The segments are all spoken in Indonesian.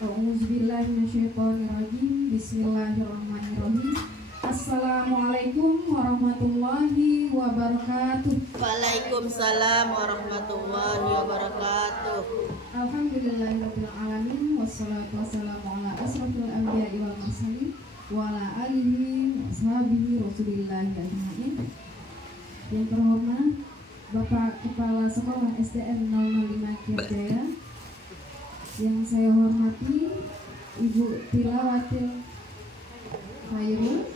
A'udzubillahiminasyaitonirrajim. Bismillahirrahmanirrahim. Assalamualaikum warahmatullahi wabarakatuh. Waalaikumsalam warahmatullahi wabarakatuh. Alhamdulillahirabbil alamin wassalatu wassalamu ala asrofil anbiya'i wal mursalin wa ala alihi wa ashabihi rasulillahi ajma'in. Yang terhormat Bapak Kepala Sekolah SDN 005 Kiarjaya, yang saya hormati Ibu Tilawatil Khairul,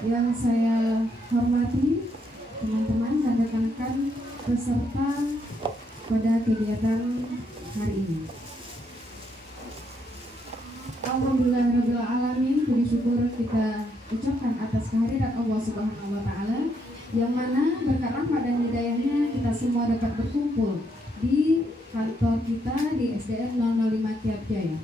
yang saya hormati teman-teman dan rekan-rekan peserta pada kegiatan hari ini. Alhamdulillahirabbil alamin, puji syukur kita ucapkan atas kehadirat Allah Subhanahu wa taala, yang mana berkat rahmat dan hidayahnya kita semua dapat berkumpul di kantor kita di SDN 005 Kiarjaya.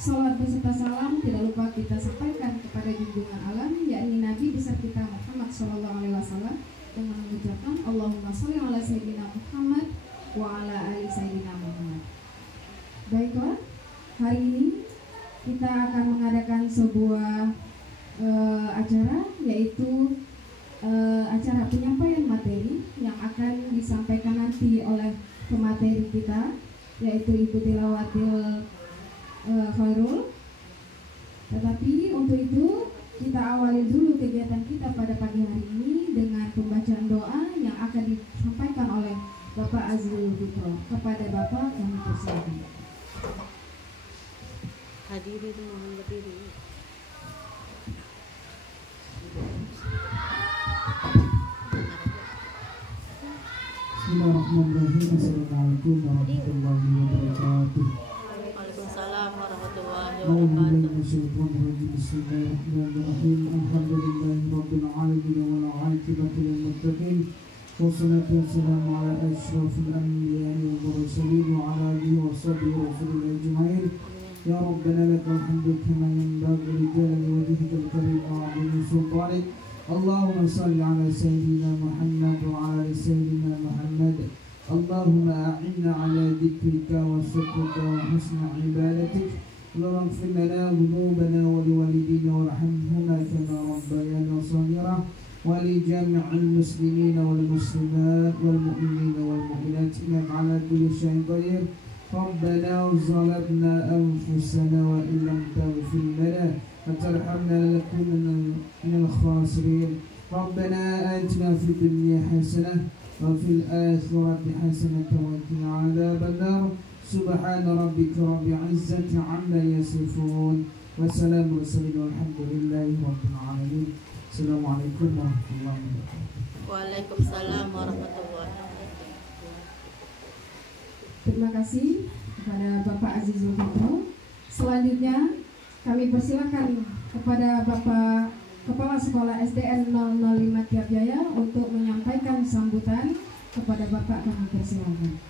Salat beserta salam tidak lupa kita sampaikan kepada junjungan alam, yakni Nabi besar kita Muhammad SAW, dengan mengucapkan Allahumma sholli ala sayyidina Muhammad wa ala ali sayyidina Muhammad. Baiklah, hari ini kita akan mengadakan sebuah acara, yaitu acara penyampaian materi yang akan disampaikan nanti oleh pemateri kita, yaitu Ibu Tilawatil Khairul. Tetapi untuk itu kita awali dulu kegiatan kita pada pagi hari ini dengan pembacaan doa yang akan disampaikan oleh Bapak Azrul Fitro. Kepada Bapak kami persilakan. Hadirin mohon berdiri. Bismillahirrahmanirrahim. Assalamualaikum warahmatullahi wabarakatuh. Waalaikumsalam warahmatullahi A'udzubillahi wabarakatuh. minasyaitonirrajim. Bismillahirrahmanirrahim. Alhamdulillahirabbil alamin wal 'aqibatu lil muttaqin. Wassalatu wassalamu ala asyrafil anbiya'i wal mursalin wa ala alihi wa sahbihi rasulillahi ajma'in. Ya Rabbana lakal hamdu kama yanbaghi li jalali wajhikal karim wa 'azimi sultanik. Allahumma salli ala sayyidina Muhammad wa ala sayyidina Muhammad. Allahumma a'inna ala dzikrika wa syukrika wa husni ibadatik. Allahumma ighfir lana dhunubana wa liwalidina warhamhuma kama rabbayana shaghira wa li jami'il muslimina wal muslimat wal mu'minina wal mu'minat innaka ala kulli syai'in qadir. Rabbana zalamna anfusana wa in lam taghfir lana وترحمنا لنكونن من الخاسرين. ربنا آتنا في الدنيا حسنة وفي الآخرة حسنة وقنا عذاب النار. سبحان ربك رب العزة عما يصفون وسلام المرسلين والحمد لله رب العالمين. السلام عليكم ورحمة الله وبركاته. Waalaikumsalam warahmatullahi wabarakatuh. Terima kasih kepada Bapak Azizul Fitro. Selanjutnya kami persilakan kepada Bapak Kepala Sekolah SDN 005 Kiarjaya untuk menyampaikan sambutan. Kepada Bapak kami persilakan.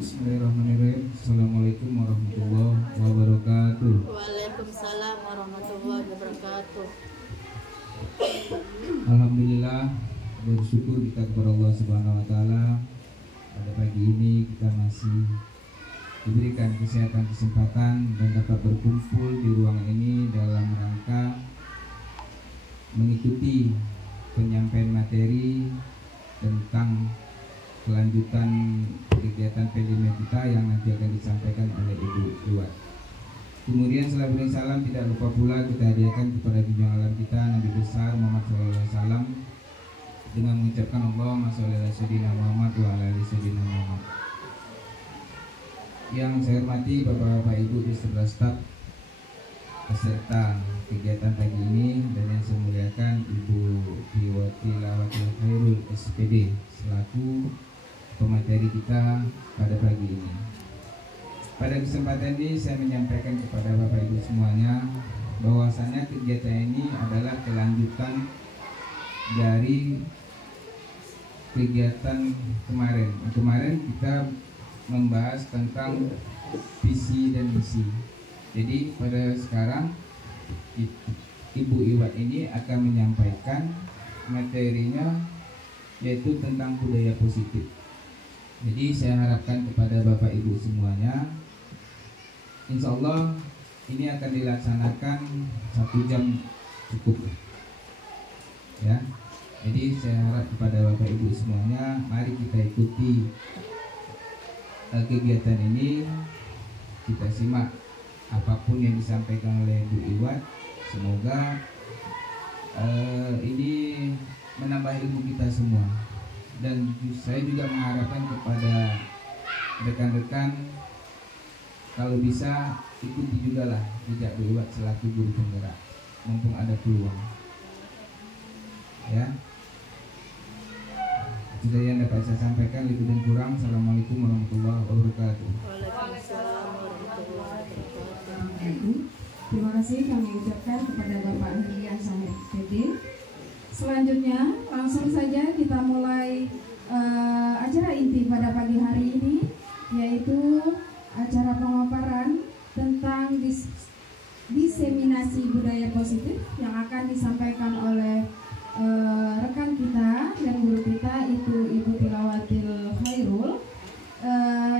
Bismillahirrahmanirrahim. Assalamualaikum warahmatullahi wabarakatuh. Waalaikumsalam warahmatullahi wabarakatuh. Alhamdulillah, bersyukur kita kepada Allah Subhanahu wa taala. Pada pagi ini kita masih diberikan kesempatan dan dapat berkumpul di ruang ini dalam rangka mengikuti penyampaian materi tentang kelanjutan kegiatan PLM kita yang nanti akan disampaikan oleh Ibu Iwat. Kemudian setelah beri salam, tidak lupa pula kita hadiahkan kepada junjungan alam kita Nabi besar Muhammad SAW dengan mengucapkan Allahumma sholli ala sayyidina Muhammad wa ala ali sayyidina Muhammad. Yang saya hormati Bapak-bapak Ibu beserta staf peserta kegiatan pagi ini, dan yang saya muliakan Ibu Tilawatil Khairul SPD selaku pemateri kita pada pagi ini. Pada kesempatan ini saya menyampaikan kepada Bapak Ibu semuanya bahwasanya kegiatan ini adalah kelanjutan dari kegiatan kemarin. Kemarin kita membahas tentang visi dan misi. Jadi pada sekarang Ibu Iwat ini akan menyampaikan materinya yaitu tentang budaya positif. Jadi saya harapkan kepada Bapak Ibu semuanya, insya Allah ini akan dilaksanakan 1 jam cukup ya. Jadi saya harap kepada Bapak Ibu semuanya, mari kita ikuti kegiatan ini, kita simak apapun yang disampaikan oleh Bu Iwat. Semoga ini menambah ilmu kita semua. Dan saya juga mengharapkan kepada rekan-rekan, kalau bisa ikuti juga lah jejak Bu Iwat selaku guru penggerak, mumpung ada peluang ya. Itu yang dapat saya sampaikan, lebih dan kurang. Assalamualaikum warahmatullahi wabarakatuh. Waalaikumsalam warahmatullahi wabarakatuh. Terima kasih kami ucapkan kepada Bapak Hendrian Sahid PD. Selanjutnya langsung saja kita mulai acara inti pada pagi hari ini, yaitu acara pemaparan tentang diseminasi budaya positif yang akan disampaikan oleh rekan kita dan guru kita, itu Ibu Tilawatil Khairul,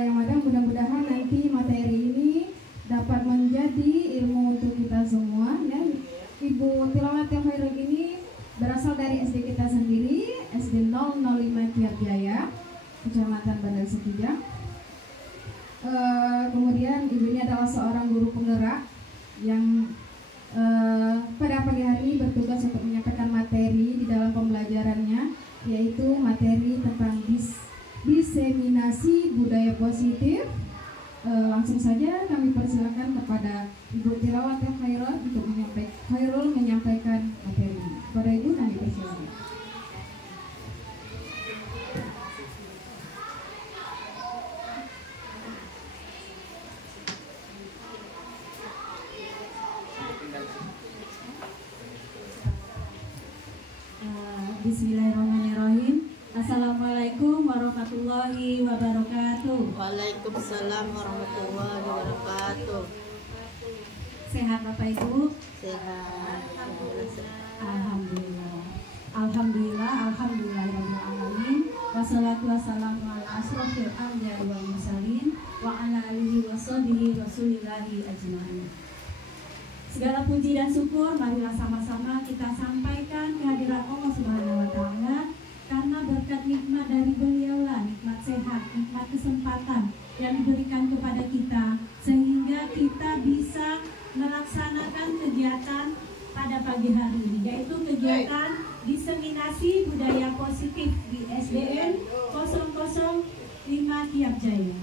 yang mana mudah-mudahan nanti materi ini dapat menjadi ilmu untuk kita semua ya. Ibu Tilawatil Khairul ini berasal dari SD kita sendiri, SD 005 Kiat Jaya, Kecamatan Bandar Sekijang. Kemudian ibu ini adalah seorang guru penggerak yang pada pagi hari ini bertugas untuk menyampaikan materi di dalam pembelajarannya, yaitu materi tentang diseminasi budaya positif. Langsung saja kami persilakan kepada Ibu Tilawatil Khairul untuk menyampaikan materi ini. Kepada Ibu kami persilakan. Bismillahirrahmanirrahim. Assalamualaikum warahmatullahi wabarakatuh. Waalaikumsalam warahmatullahi wabarakatuh. Sehat Bapak Ibu? Sehat. Alhamdulillah. Alhamdulillahirabbil alamin. Wassalatu wassalamu ala asrofil anbiya'i wal mursalin wa ala alihi washabihi rasulillahi ajmain. Segala puji dan syukur marilah sama-sama kita sampaikan kehadirat Allah Subhanahu wa taala, karena berkat nikmat dari beliaulah, nikmat sehat, nikmat kesempatan yang diberikan kepada kita, sehingga kita bisa melaksanakan kegiatan pada pagi hari ini, yaitu kegiatan diseminasi budaya positif di SDN 005 Kiat Jaya.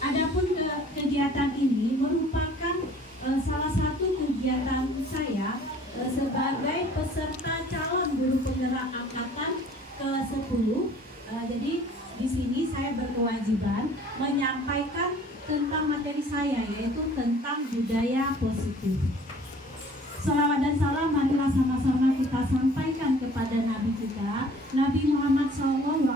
Adapun kegiatan ini merupakan salah satu kegiatan saya sebagai peserta calon guru penggerak angkatan ke-10. Jadi di sini saya berkewajiban menyampaikan tentang materi saya, yaitu tentang budaya positif. Salawat dan salam marilah sama-sama kita sampaikan kepada Nabi kita, Nabi Muhammad SAW,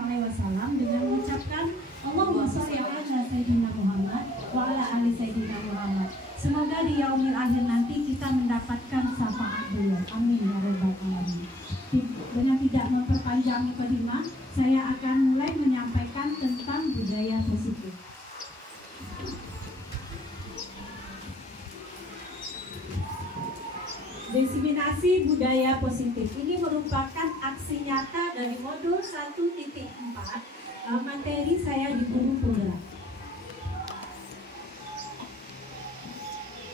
dengan mengucapkan Allahumma sholli ala Sayyidina Muhammad wa ala ali Sayyidina Muhammad. Semoga di yaumil akhir nanti kita mendapatkan syafaat beliau. Amin ya rabbal alamin. Dengan tidak memperpanjang mukadimah, saya akan mulai menyampaikan tentang budaya positif. Diseminasi budaya positif ini merupakan aksi nyata dari modul 1.4 materi saya di guru penggerak.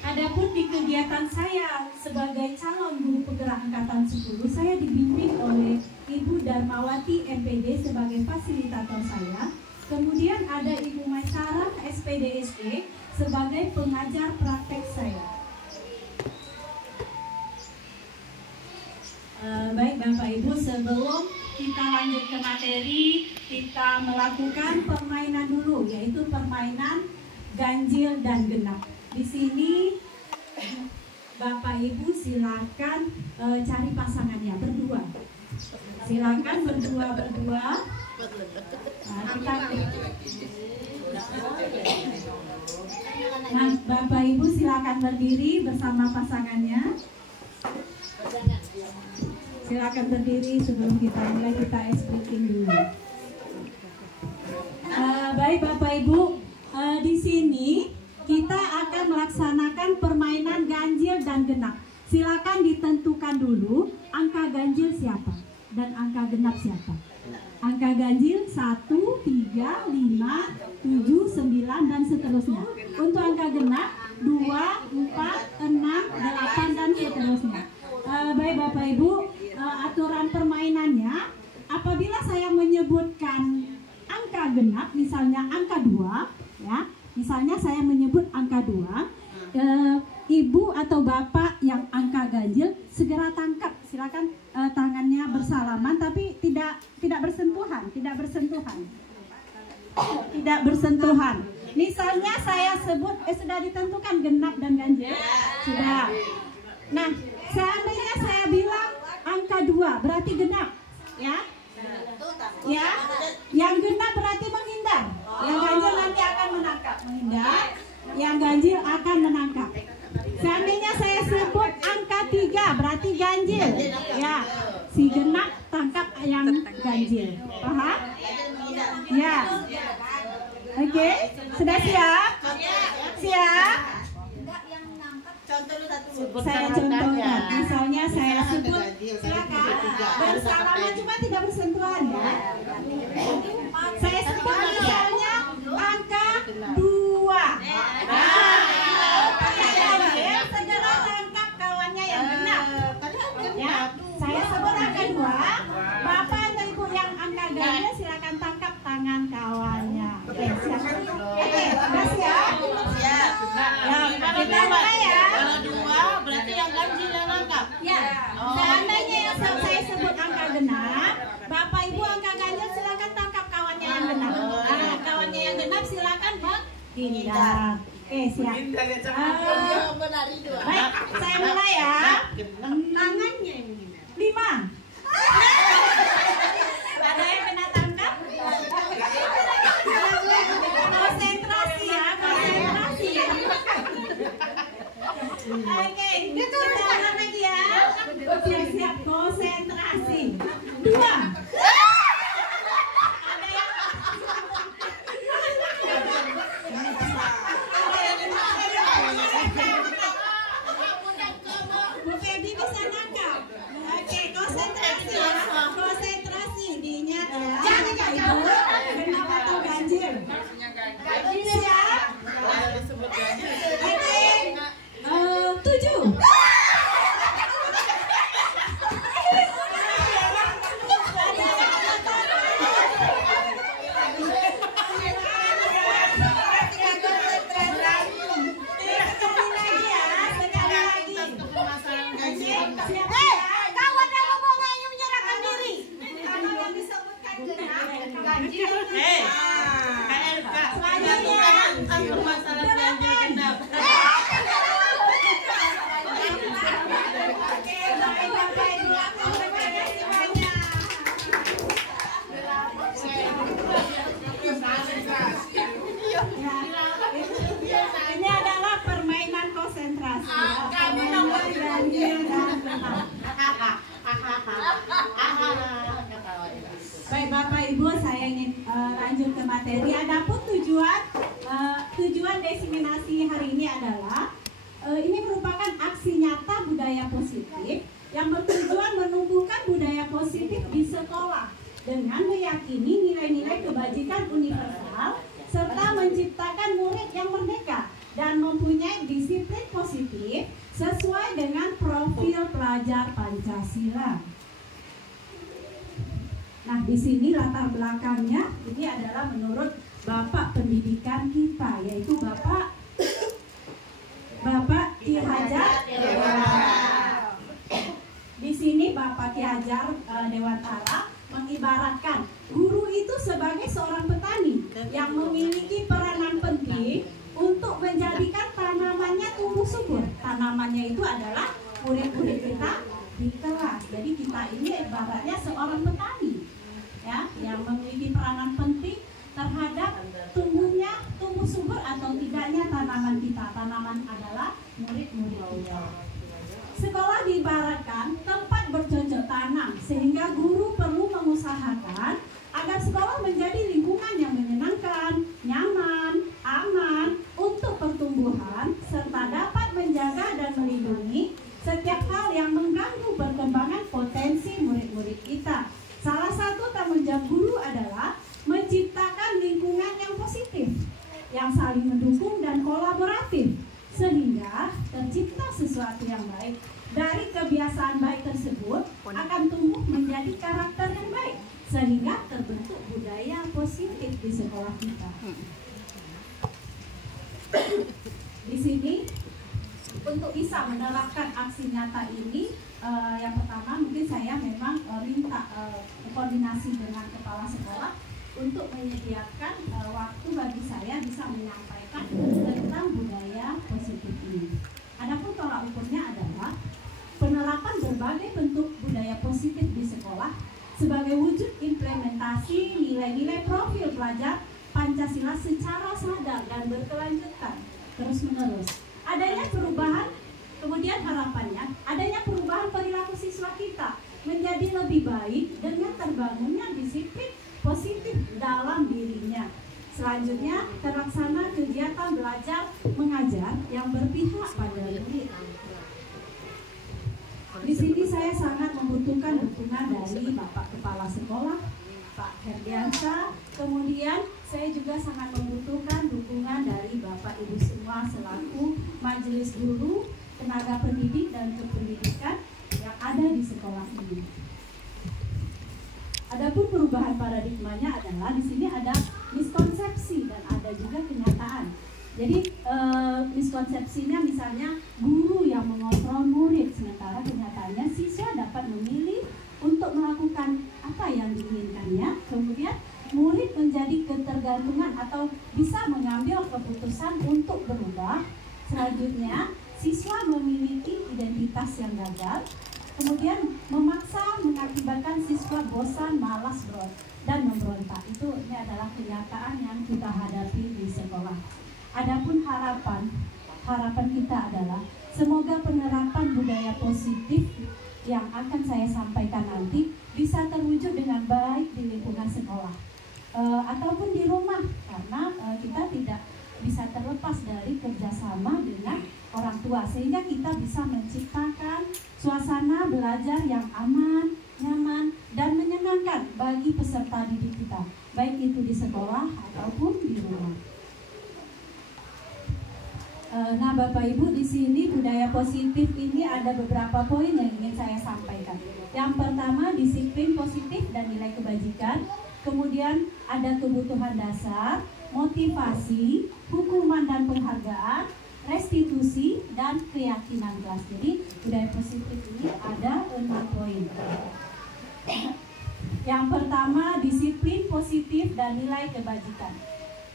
Adapun di kegiatan saya sebagai calon guru penggerak angkatan 10, saya dibimbing oleh Ibu Darmawati MPD sebagai fasilitator saya. Kemudian ada Ibu Maisarah SPDSD sebagai pengajar praktek saya. Baik Bapak Ibu, sebelum kita lanjut ke materi, kita melakukan permainan dulu, yaitu permainan ganjil dan genap. Di sini Bapak Ibu silakan cari pasangannya berdua. Silakan berdua. Nah, Bapak Ibu silakan berdiri bersama pasangannya. Silakan berdiri sebelum kita mulai, kita briefing dulu. Baik Bapak Ibu, di sini kita akan melaksanakan permainan ganjil dan genap. Silakan ditentukan dulu angka ganjil siapa dan angka genap siapa. Angka ganjil 1, 3, 5, 7, 9 dan seterusnya. Untuk angka genap 2, 4, 6, 8 dan seterusnya. Baik Bapak Ibu, aturan permainannya, apabila saya menyebutkan angka genap, misalnya angka 2, ya, misalnya saya menyebut angka 2, Ibu atau Bapak yang angka ganjil segera tangkap. Silakan tangannya bersalaman, tapi tidak bersentuhan, tidak bersentuhan. Misalnya saya sebut, sudah ditentukan genap dan ganjil, sudah. Nah, seandainya saya bilang angka 2 berarti genap, ya. Ya, yang genap berarti menghindar. Yang ganjil nanti akan menangkap, menghindar. Yang ganjil akan menangkap. Seandainya saya sebut angka 3 berarti ganjil, ya. Si genap tangkap yang ganjil. Paham? Ya. Oke, sudah siap? Siap? Saya contohkan, misalnya saya sebut, silakan bersalaman cuma tidak bersentuhan, ya. Saya sebut misalnya angka 2. Segera tangkap kawannya yang genap, ya. Saya sebut angka 2. Bapak atau Ibu yang angka ganjil silakan tangkap tangan kawannya. Oke, siap. Oke, sudah siap? Siap. Ya, kita mulai ya. Kalau 2 berarti yang ganjil yang nangkap. Ya, seandainya yang saya sebut angka genap, Bapak Ibu angka ganjil silakan tangkap kawannya yang genap. Nah, kawannya yang genap silakan menghindar. Oke, siap. Baik, saya mulai ya. Tangannya 5. Ada yang kena tangkap? Konsentrasi ya, konsentrasi. Oke, kita ulang lagi ya. Siap-siap, konsentrasi. 2. Bu Feby bisa nangkap. Oke, konsentrasi ya. Konsentrasi, diingat ya. Ibu, genap atau ganjil? Siap? Oke. 7. Ini adalah permainan konsentrasi. Baik Bapak Ibu, saya ingin lanjut ke materi. Adapun tujuan diseminasi hari ini adalah ini merupakan aksi nyata budaya positif yang bertujuan menumbuhkan budaya positif di sekolah dengan meyakini nilai-nilai kebajikan universal serta menciptakan murid yang merdeka dan mempunyai disiplin positif sesuai dengan profil pelajar Pancasila. Nah, di sini latar belakangnya ini adalah menurut Bapak pendidikan kita, yaitu Bapak Ki Hajar Dewantara. Di sini Bapak Ki Hajar Dewantara mengibaratkan guru itu sebagai seorang petani yang memiliki peranan penting untuk menjadikan tanamannya tumbuh subur. Tanamannya itu adalah murid-murid kita di kelas. Jadi kita ini ibaratnya seorang petani, ya, yang memiliki peranan penting terhadap tumbuh subur atau tidaknya tanaman kita. Tanaman adalah murid-murid kita. Sekolah diibaratkan tempat bercocok tanam sehingga terbentuk budaya positif di sekolah kita. Di sini untuk bisa menerapkan aksi nyata ini, yang pertama mungkin saya memang minta koordinasi dengan kepala sekolah untuk menyediakan waktu bagi saya bisa menyampaikan tentang budaya positif ini. Adapun tolak ukurnya adalah penerapan berbagai bentuk budaya positif di sekolah sebagai wujud implementasi nilai-nilai profil pelajar Pancasila secara sadar dan berkelanjutan terus-menerus. Adanya perubahan, kemudian harapannya adanya perubahan perilaku siswa kita menjadi lebih baik dengan terbangunnya disiplin positif dalam dirinya. Selanjutnya, terlaksana kegiatan belajar mengajar yang berpihak pada murid. Di sini saya sangat membutuhkan dukungan dari Bapak Kepala Sekolah, Pak Herdiansa. Kemudian saya juga sangat membutuhkan dukungan dari Bapak Ibu semua selaku majelis guru, tenaga pendidik dan kependidikan yang ada di sekolah ini. Adapun perubahan paradigmanya adalah di sini ada miskonsepsi dan ada juga kenyataan. Jadi miskonsepsinya misalnya guru yang mengontrol murid, sementara kenyataannya siswa dapat memilih untuk melakukan apa yang diinginkannya. Kemudian murid menjadi ketergantungan atau bisa mengambil keputusan untuk berubah. Selanjutnya siswa memiliki identitas yang gagal. Kemudian memaksa mengakibatkan siswa bosan, malas, dan memberontak. Ini adalah kenyataan yang kita hadapi di sekolah. Adapun harapan kita adalah semoga penerapan budaya positif yang akan saya sampaikan nanti bisa terwujud dengan baik di lingkungan sekolah ataupun di rumah, karena kita tidak bisa terlepas dari kerjasama dengan orang tua, sehingga kita bisa menciptakan suasana belajar yang aman, nyaman, dan menyenangkan bagi peserta didik kita, baik itu di sekolah ataupun di rumah. Nah, Bapak Ibu, di sini budaya positif ini ada beberapa poin yang ingin saya sampaikan. Yang pertama, disiplin positif dan nilai kebajikan. Kemudian ada kebutuhan dasar, motivasi, hukuman dan penghargaan, restitusi, dan keyakinan kelas. Jadi budaya positif ini ada 6 poin. Yang pertama, disiplin positif dan nilai kebajikan.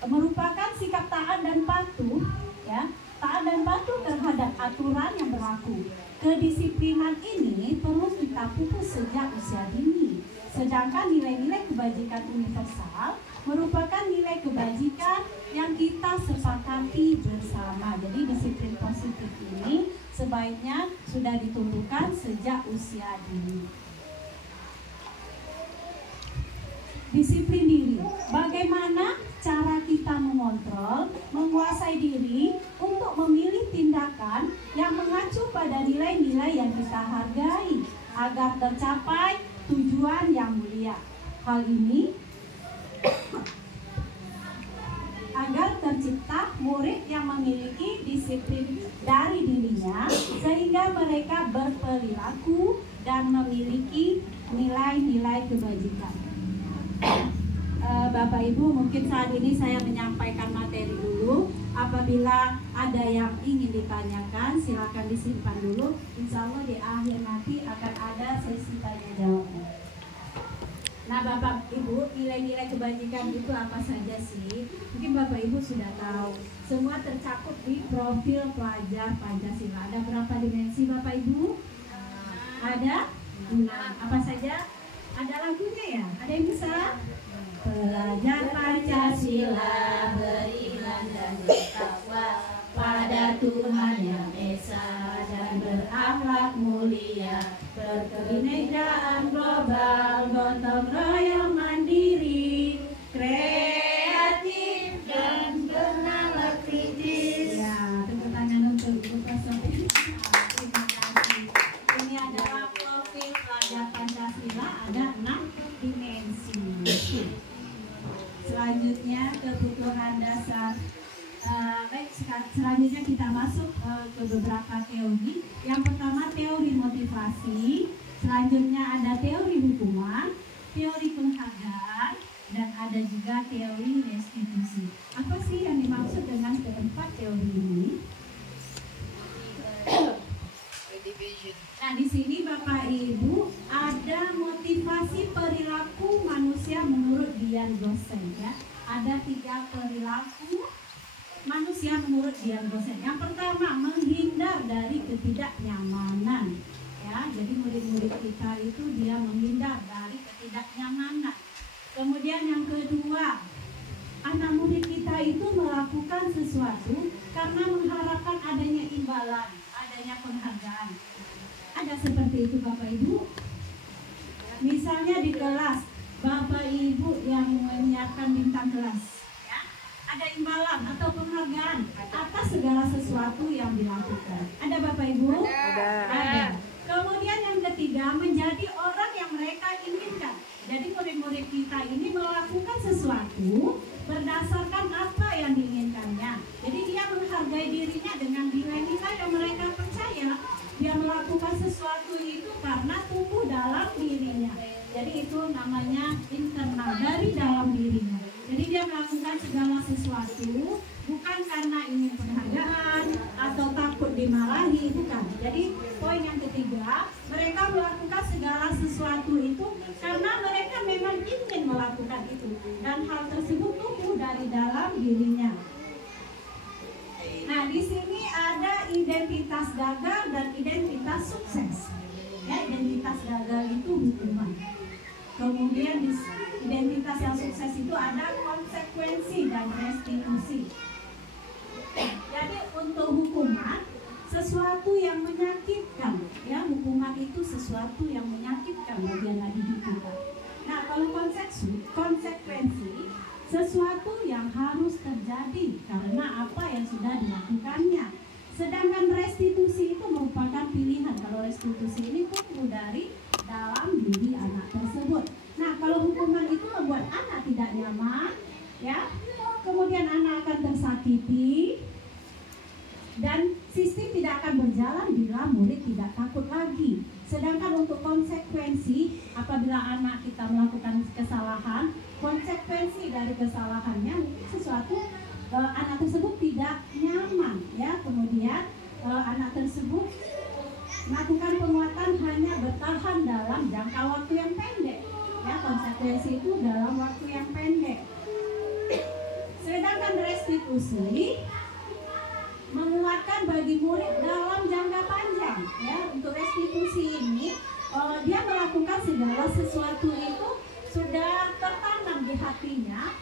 Merupakan sikap taat dan patuh, ya, taat dan patuh terhadap aturan yang berlaku. Kedisiplinan ini perlu kita pupuk sejak usia dini. Sedangkan nilai-nilai kebajikan universal merupakan nilai kebajikan yang kita sepakati bersama. Jadi disiplin positif ini sebaiknya sudah ditumbuhkan sejak usia dini. Disiplin diri. Bagaimana cara kita mengontrol, menguasai diri untuk memilih tindakan yang mengacu pada nilai-nilai yang kita hargai agar tercapai tujuan yang mulia. Hal ini agar tercipta murid yang memiliki disiplin dari dirinya sehingga mereka berperilaku dan memiliki nilai-nilai kebajikan. Bapak Ibu, mungkin saat ini saya menyampaikan materi dulu. Apabila ada yang ingin ditanyakan, silakan disimpan dulu. Insya Allah di akhir nanti akan ada sesi tanya jawab. Nah, Bapak Ibu, nilai-nilai kebajikan itu apa saja sih? Mungkin Bapak Ibu sudah tahu. Semua tercakup di profil pelajar Pancasila. Ada berapa dimensi Bapak Ibu? Ada 6. Apa saja? Ada lagunya ya? Ada yang bisa? Pelajar Pancasila beriman dan bertakwa pada Tuhan Yang Esa dan berakhlak mulia, berkebinekaan global, gotong royong mandiri, kreatif dan bernalar kritis. Ya, tepuk tangan untuk Ibu Prasofi. Terima kasih. Ini adalah profil pelajar Pancasila, ada 6 dimensi. Selanjutnya kebutuhan dasar. Baik, selanjutnya kita masuk ke beberapa teori. Yang pertama teori motivasi, selanjutnya ada teori hukuman, teori penghargaan. ada juga teori restitusi. Apa sih yang dimaksud dengan keempat teori ini? Nah, di sini Bapak Ibu ada motivasi perilaku manusia menurut Dian Gossen ya. Ada 3 perilaku manusia menurut Dian Gossen. Yang pertama, menghindar dari ketidaknyamanan. Ya, jadi murid-murid kita itu dia menghindar dari ketidaknyamanan. Kemudian yang kedua, anak murid kita itu melakukan sesuatu karena mengharapkan adanya imbalan, adanya penghargaan. Ada seperti itu Bapak Ibu. Misalnya di kelas, Bapak Ibu yang menyiapkan bintang kelas, ya, ada imbalan atau penghargaan atas segala sesuatu yang dilakukan. Ada Bapak Ibu? Ada. Kemudian yang ketiga, menjadi orang yang mereka inginkan. Jadi murid-murid kita ini melakukan sesuatu berdasarkan apa yang diinginkannya. Jadi dia menghargai dirinya dengan nilai-nilai yang mereka percaya. Dia melakukan sesuatu itu karena tumbuh dalam dirinya. Jadi itu namanya internal, dari dalam dirinya. Jadi dia melakukan segala sesuatu bukan karena ingin penghargaan atau takut dimarahi, bukan. Jadi poin yang ketiga, mereka melakukan segala sesuatu itu karena mereka memang ingin melakukan itu, dan hal tersebut tumbuh dari dalam dirinya. Nah, di sini ada identitas gagal dan identitas sukses. Ya, identitas gagal itu hukuman. Kemudian di identitas yang sukses itu ada konsekuensi dan restitusi. Jadi untuk hukuman, sesuatu yang menyakitkan, ya, hukuman itu sesuatu yang menyakitkan bagi anak didik kita. Nah, kalau konsekuensi, sesuatu yang harus terjadi karena apa yang sudah dilakukannya. Sedangkan restitusi itu merupakan pilihan. Kalau restitusi ini tumbuh dari dalam diri anak tersebut. Nah, kalau hukuman itu membuat anak tidak nyaman, ya, kemudian anak akan tersakiti, dan sistem tidak akan berjalan bila murid tidak takut lagi. Sedangkan untuk konsekuensi, apabila anak kita melakukan kesalahan, konsekuensi dari kesalahannya sesuatu anak tersebut tidak nyaman, ya. Kemudian anak tersebut melakukan penguatan hanya bertahan dalam jangka waktu yang pendek, ya. Konsekuensi itu dalam waktu yang pendek. Sedangkan restitusi menguatkan bagi murid dalam jangka panjang, ya. Untuk restitusi ini dia melakukan segala sesuatu itu sudah tertanam di hatinya,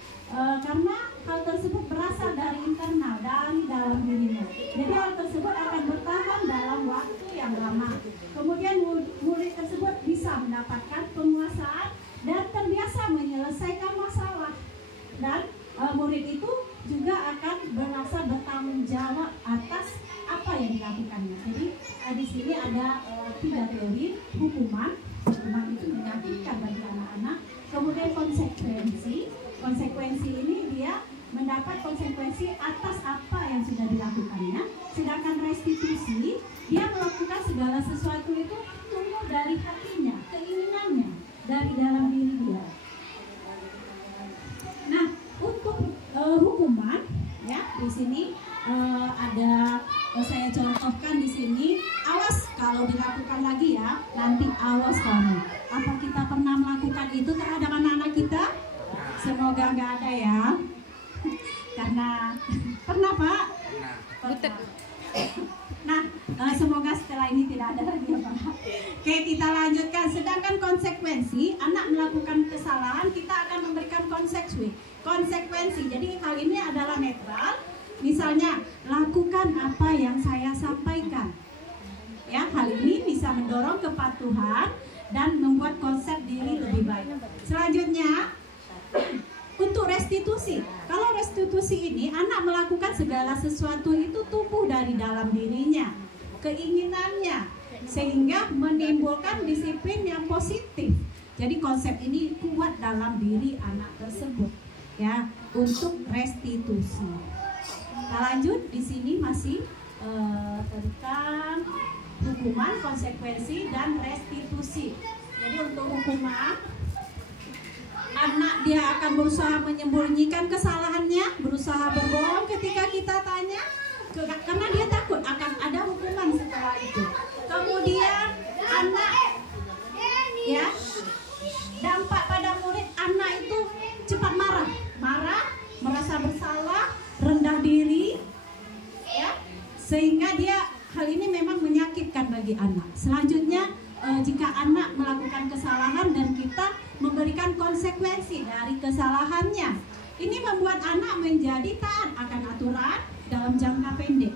karena hal tersebut berasal dari internal, dari dalam dirinya. Jadi hal tersebut akan bertahan dalam waktu yang lama. Kemudian murid tersebut bisa mendapatkan penguasaan dan terbiasa menyelesaikan masalah, dan murid itu juga akan merasa bertanggung jawab atas apa yang dilakukannya. Jadi di sini ada 3 teori hukuman. Hukuman itu menyakitkan bagi anak-anak. Kemudian konsekuensi ini dia mendapat konsekuensi atas apa yang sudah dilakukannya. Sedangkan restitusi, dia melakukan segala sesuatu itu tumbuh dari hatinya, keinginannya, dari dalam diri dia. Nah, untuk hukuman, ya, di sini ada saya contohkan di sini. Awas kalau dilakukan lagi, ya, nanti awas kamu. Apa kita pernah melakukan itu terhadap anak-anak kita? Semoga nggak ada, ya. Karena pernah, Pak? Pernah. Nah, semoga setelah ini tidak ada lagi, ya, Pak. Oke, kita lanjutkan. Sedangkan konsekuensi, anak melakukan kesalahan, kita akan memberikan konsekuensi. Jadi hal ini adalah netral. Misalnya, lakukan apa yang saya sampaikan. Ya, hal ini bisa mendorong kepatuhan dan membuat konsep diri lebih baik. Selanjutnya, untuk restitusi. Kalau restitusi ini, anak melakukan segala sesuatu itu tumbuh dari dalam dirinya, keinginannya, sehingga menimbulkan disiplin yang positif. Jadi konsep ini kuat dalam diri anak tersebut, ya, untuk restitusi. Kita lanjut, di sini masih tentang hukuman, konsekuensi, dan restitusi. Jadi untuk hukuman, anak dia akan berusaha menyembunyikan kesalahannya, berusaha berbohong ketika kita tanya, karena dia takut akan ada hukuman setelah itu. Kemudian anak, ya, dampak pada murid, anak itu cepat marah, merasa bersalah, rendah diri, ya, sehingga dia hal ini memang menyakitkan bagi anak. Selanjutnya, jika anak melakukan kesalahan dan kita memberikan konsekuensi dari kesalahannya, ini membuat anak menjadi taat akan aturan dalam jangka pendek,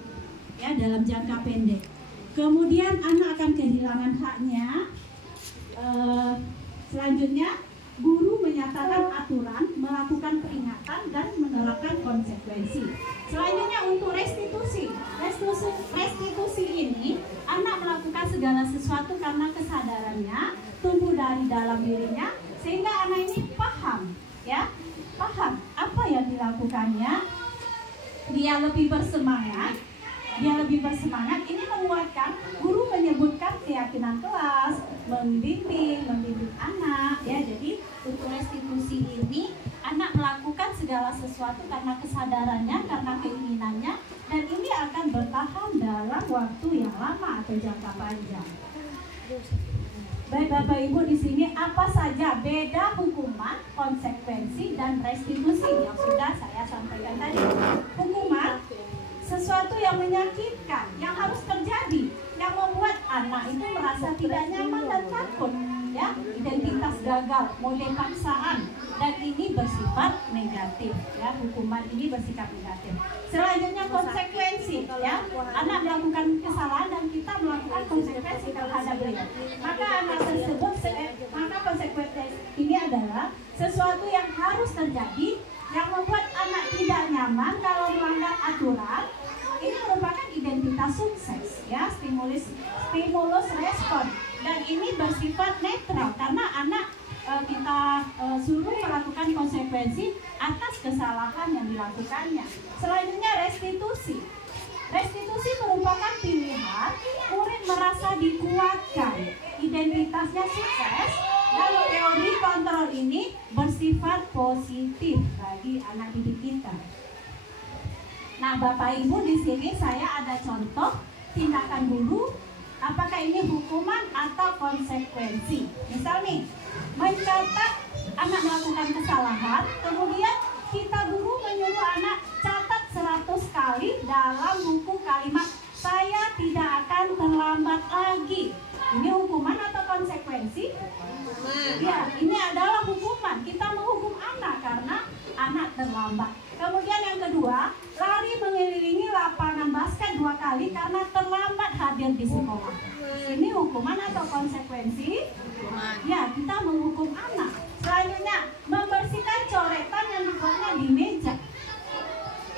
ya, dalam jangka pendek. Kemudian anak akan kehilangan haknya. Selanjutnya, guru menyatakan aturan, melakukan peringatan dan menerapkan konsekuensi. Selanjutnya untuk restitusi. Restitusi ini anak melakukan segala sesuatu karena kesadarannya tumbuh dari dalam dirinya, sehingga anak ini paham, ya, paham apa yang dilakukannya. Dia lebih bersemangat. Ini menguatkan. Guru menyebutkan keyakinan kelas, membimbing anak, ya. Jadi untuk restitusi ini anak melakukan segala sesuatu karena kesadarannya, karena keinginannya, dan ini akan bertahan dalam waktu yang lama atau jangka panjang. Baik Bapak Ibu, di sini apa saja beda hukuman, konsekuensi, dan restitusi yang sudah saya sampaikan tadi. Hukuman sesuatu yang menyakitkan, yang harus terjadi, yang membuat anak itu merasa tidak nyaman dan takut, ya, identitas gagal, model paksaan, dan ini bersifat negatif, ya, hukuman ini bersifat negatif. Selanjutnya konsekuensi, ya, anak melakukan kesalahan dan kita melakukan konsekuensi terhadap dia. Maka anak tersebut, maka konsekuensi ini adalah sesuatu yang harus terjadi, yang membuat anak tidak nyaman kalau melanggar aturan. Ini merupakan identitas sukses, ya, stimulus respon, dan ini bersifat netral karena anak kita suruh melakukan konsekuensi atas kesalahan yang dilakukannya. Selanjutnya restitusi. Restitusi merupakan pilihan murid merasa dikuatkan, identitasnya sukses. Lalu teori kontrol ini bersifat positif bagi anak didik kita. Nah, Bapak Ibu, di sini saya ada contoh tindakan guru. Apakah ini hukuman atau konsekuensi? Misal nih, mencatat anak melakukan kesalahan, kemudian kita guru menyuruh anak catat 100 kali dalam buku kalimat "saya tidak akan terlambat lagi". Ini hukuman atau konsekuensi? Ya, ini adalah hukuman. Kita menghukum anak karena anak terlambat. Kemudian yang kedua, lari mengelilingi lapangan basket 2 kali karena terlambat hadir di sekolah. Ini hukuman atau konsekuensi? Ya, kita menghukum anak. Selanjutnya, membersihkan coretan yang dibuatnya di meja.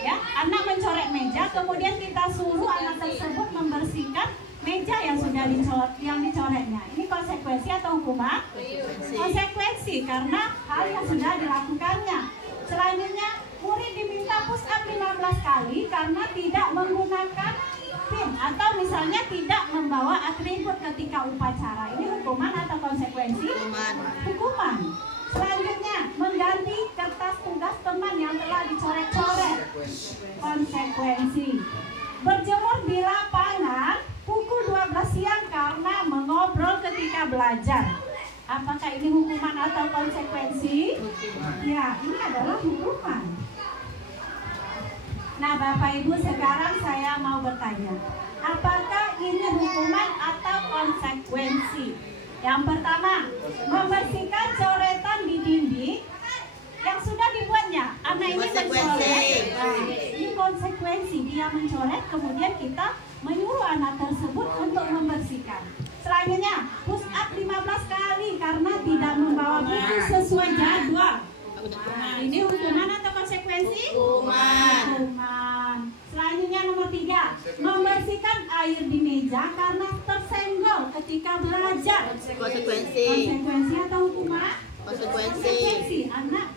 Ya, anak mencoret meja, kemudian kita suruh anak tersebut membersihkan meja yang sudah dicoretnya. Ini konsekuensi atau hukuman? Konsekuensi karena hal yang sudah dilakukannya. Selanjutnya, murid diminta push up 15 kali karena tidak menggunakan pin atau misalnya tidak membawa atribut ketika upacara. Ini hukuman atau konsekuensi? Hukuman. Selanjutnya, mengganti kertas tugas teman yang telah dicoret-coret. Konsekuensi. Berjemur di lapangan pukul 12 siang karena mengobrol ketika belajar. Apakah ini hukuman atau konsekuensi? Ya, ini adalah hukuman. Nah, Bapak Ibu, sekarang saya mau bertanya, apakah ini hukuman atau konsekuensi? Yang pertama, membersihkan coretan di dinding yang sudah dibuatnya. Anak ini mencoret. Nah, ini konsekuensi, dia mencoret, kemudian kita menyuruh anak tersebut untuk membersihkan. Selanjutnya, push up 15 kali karena tidak membawa buku sesuai jadwal. Nah, ini hukuman atau konsekuensi? Hukuman. Selanjutnya nomor 3, membersihkan air di meja karena tersenggol ketika belajar. Konsekuensi atau hukuman? Konsekuensi. Anak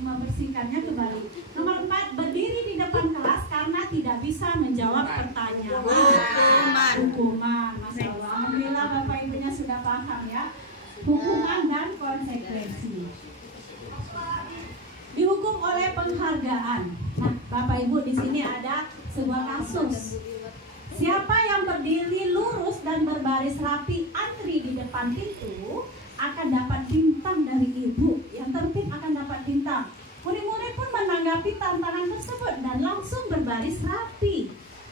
membersihkannya kembali. Nomor 4, berdiri di depan kelas karena tidak bisa menjawab pertanyaan. Hukuman. Masya Allah. Alhamdulillah Bapak Ibunya sudah paham, ya. Hukuman dan konsekuensi. penghargaan. Nah, Bapak Ibu, di sini ada sebuah kasus. Siapa yang berdiri lurus dan berbaris rapi antri di depan pintu akan dapat bintang dari ibu. Yang tertib akan dapat bintang. Murid-murid pun menanggapi tantangan tersebut dan langsung berbaris rapi.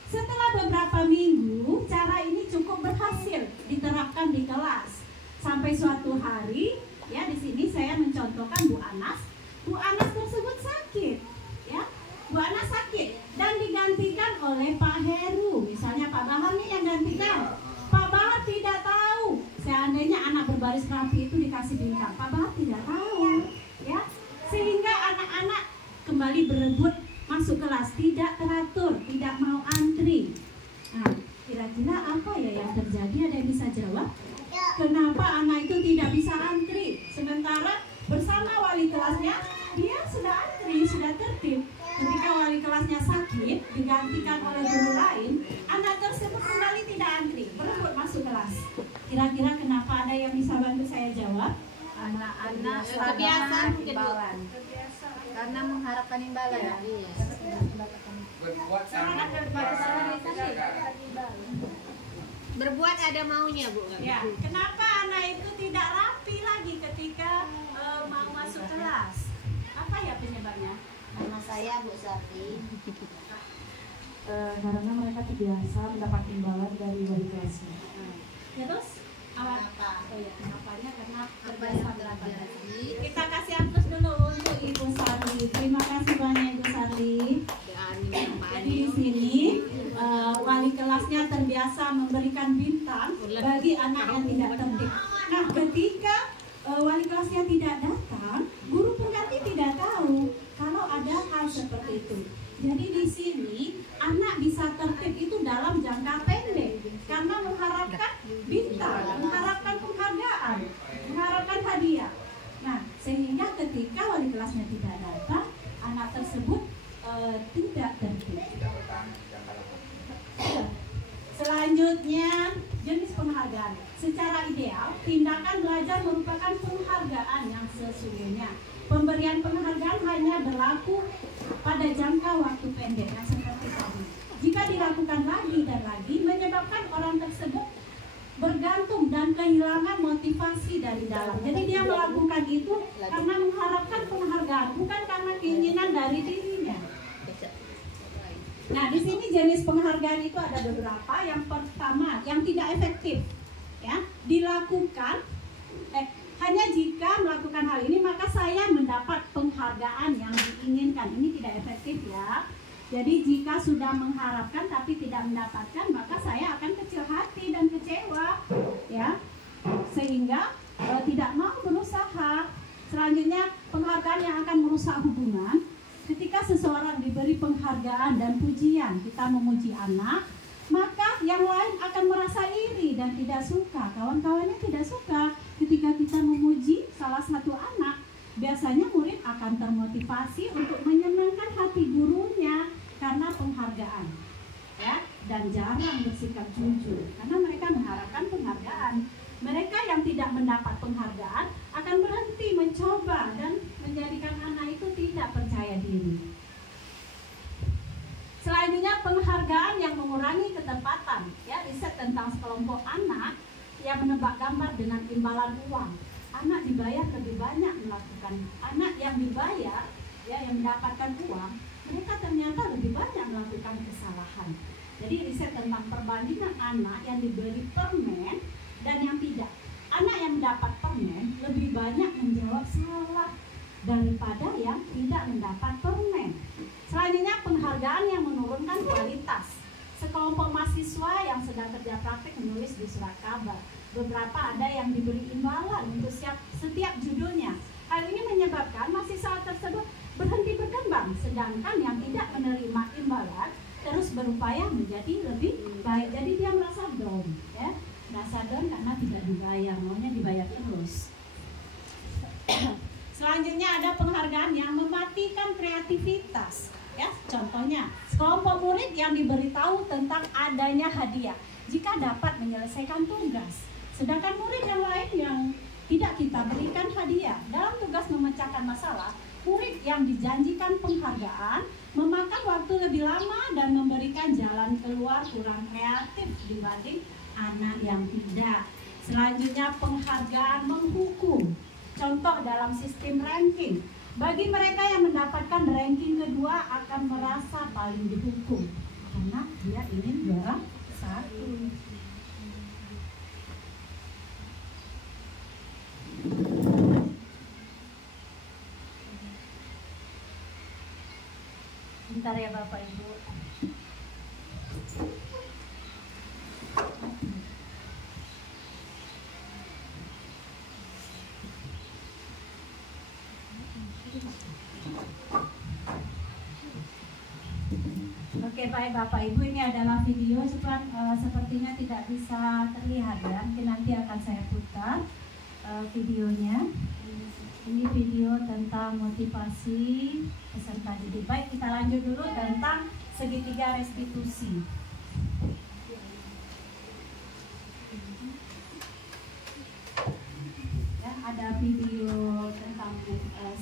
Setelah beberapa minggu, cara ini cukup berhasil diterapkan di kelas. Sampai suatu hari, ya di sini saya mencontohkan Bu Anas. Bu Anas tersebut sakit, ya. Bu Anas sakit dan digantikan oleh Pak Heru. Misalnya Pak Bahar nih yang gantikan. Pak Bahar tidak tahu seandainya anak berbaris rapi itu dikasih bintang. Pak Bahar tidak tahu, ya. Sehingga anak-anak kembali berebut masuk kelas, tidak teratur, tidak mau antri. Nah, kira-kira apa ya yang terjadi? Ada yang bisa jawab? Kenapa anak itu tidak bisa antri? Sementara bersama wali kelasnya, dia sudah antri, sudah tertib. Ketika wali kelasnya sakit, digantikan oleh guru lain, anak tersebut kembali tidak antri, berebut masuk kelas. Kira-kira kenapa? Ada yang bisa bantu saya jawab? Anak-anak kebiasaan imbalan. Karena mengharapkan imbalan. Iya. Berbuat ada maunya, Bu. Ya, kenapa anak itu tidak rapi lagi ketika mau masuk kelas? Apa ya penyebabnya? Nama saya Bu Sati. Karena mereka terbiasa mendapat imbalan dari wali kelasnya. Terus? Kenapa? Oh ya, kenapanya? Karena terbiasa belajar. Jadi Kita kasih aplaus dulu untuk Ibu Sarli. Terima kasih banyak Ibu Sarli. Jadi di sini wali kelasnya terbiasa memberikan bintang bagi anak yang tidak tertib. Nah, ketika wali kelasnya tidak datang, guru pengganti tidak tahu kalau ada hal seperti itu. Jadi di sini anak bisa tertib itu dalam jangka pendek karena mengharapkan bintang, mengharapkan penghargaan, mengharapkan hadiah. Nah, sehingga ketika wali kelasnya tidak datang, anak tersebut tidak tertib. Selanjutnya, jenis penghargaan. Secara ideal, tindakan belajar merupakan penghargaan yang sesungguhnya. Pemberian penghargaan hanya berlaku pada jangka waktu pendek, yang seperti tadi. Jika dilakukan lagi dan lagi, menyebabkan orang tersebut bergantung dan kehilangan motivasi dari dalam. Jadi dia melakukan itu karena mengharapkan penghargaan, bukan karena keinginan dari dirinya. Nah, di sini jenis penghargaan itu ada beberapa. Yang pertama, yang tidak efektif, ya, dilakukan hanya jika melakukan hal ini maka saya mendapat penghargaan yang diinginkan. Ini tidak efektif, ya. Jadi jika sudah mengharapkan tapi tidak mendapatkan, maka saya akan kecil hati dan kecewa, ya, sehingga tidak mau berusaha. Selanjutnya, penghargaan yang akan merusak hubungan. Ketika seseorang diberi penghargaan dan pujian, kita memuji anak, maka yang lain akan merasa iri dan tidak suka. Kawan-kawannya tidak suka ketika kita memuji salah satu anak. Biasanya murid akan termotivasi untuk menyenangkan hati gurunya karena penghargaan, ya, dan jarang bersikap jujur karena mereka mengharapkan penghargaan. Mereka yang tidak mendapat penghargaan akan berhenti mencoba dan menjadikan anak itu tidak percaya diri. Selanjutnya, penghargaan yang mengurangi ketepatan, ya, riset tentang sekelompok anak yang menebak gambar dengan imbalan uang. Anak dibayar lebih banyak melakukan, anak yang dibayar, ya, yang mendapatkan uang, mereka ternyata lebih banyak melakukan kesalahan. Jadi riset tentang perbandingan anak yang diberi permen dan yang tidak. Anak yang mendapat permen lebih banyak menjawab salah daripada yang tidak mendapat permen. Selanjutnya, penghargaan yang menurunkan kualitas. Sekelompok mahasiswa yang sedang kerja praktik menulis di surat kabar. Beberapa ada yang diberi imbalan untuk setiap judulnya. Hal ini menyebabkan mahasiswa tersebut berhenti berkembang, sedangkan yang tidak menerima imbalan terus berupaya menjadi lebih baik. Jadi dia merasa down, ya. Merasa down karena tidak dibayar, maunya dibayar terus. Selanjutnya ada penghargaan yang mematikan kreativitas, ya. Contohnya, sekelompok murid yang diberitahu tentang adanya hadiah jika dapat menyelesaikan tugas, sedangkan murid yang lain yang tidak kita berikan hadiah. Dalam tugas memecahkan masalah, murid yang dijanjikan penghargaan memakan waktu lebih lama dan memberikan jalan keluar kurang kreatif dibanding anak yang tidak. Selanjutnya penghargaan menghukum. Contoh dalam sistem ranking. Bagi mereka yang mendapatkan ranking kedua akan merasa paling dihukum karena dia ingin juara satu. Bentar ya Bapak Ibu. Oke, baik Bapak Ibu, ini adalah video sepertinya tidak bisa terlihat ya. Mungkin nanti akan saya putar videonya. Ini video tentang motivasi peserta didik. Baik, kita lanjut dulu tentang segitiga restitusi. Ya, ada video tentang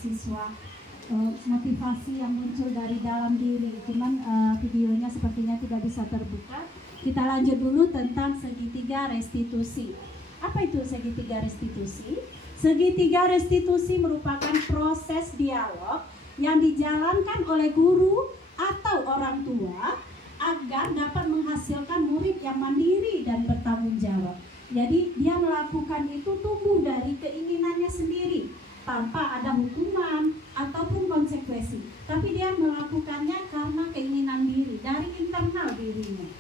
siswa motivasi yang muncul dari dalam diri. Cuman videonya sepertinya tidak bisa terbuka. Kita lanjut dulu tentang segitiga restitusi. Apa itu segitiga restitusi? Segitiga restitusi merupakan proses dialog yang dijalankan oleh guru atau orang tua agar dapat menghasilkan murid yang mandiri dan bertanggung jawab. Jadi dia melakukan itu tumbuh dari keinginannya sendiri tanpa ada hukuman ataupun konsekuensi. Tapi dia melakukannya karena keinginan diri, dari internal dirinya.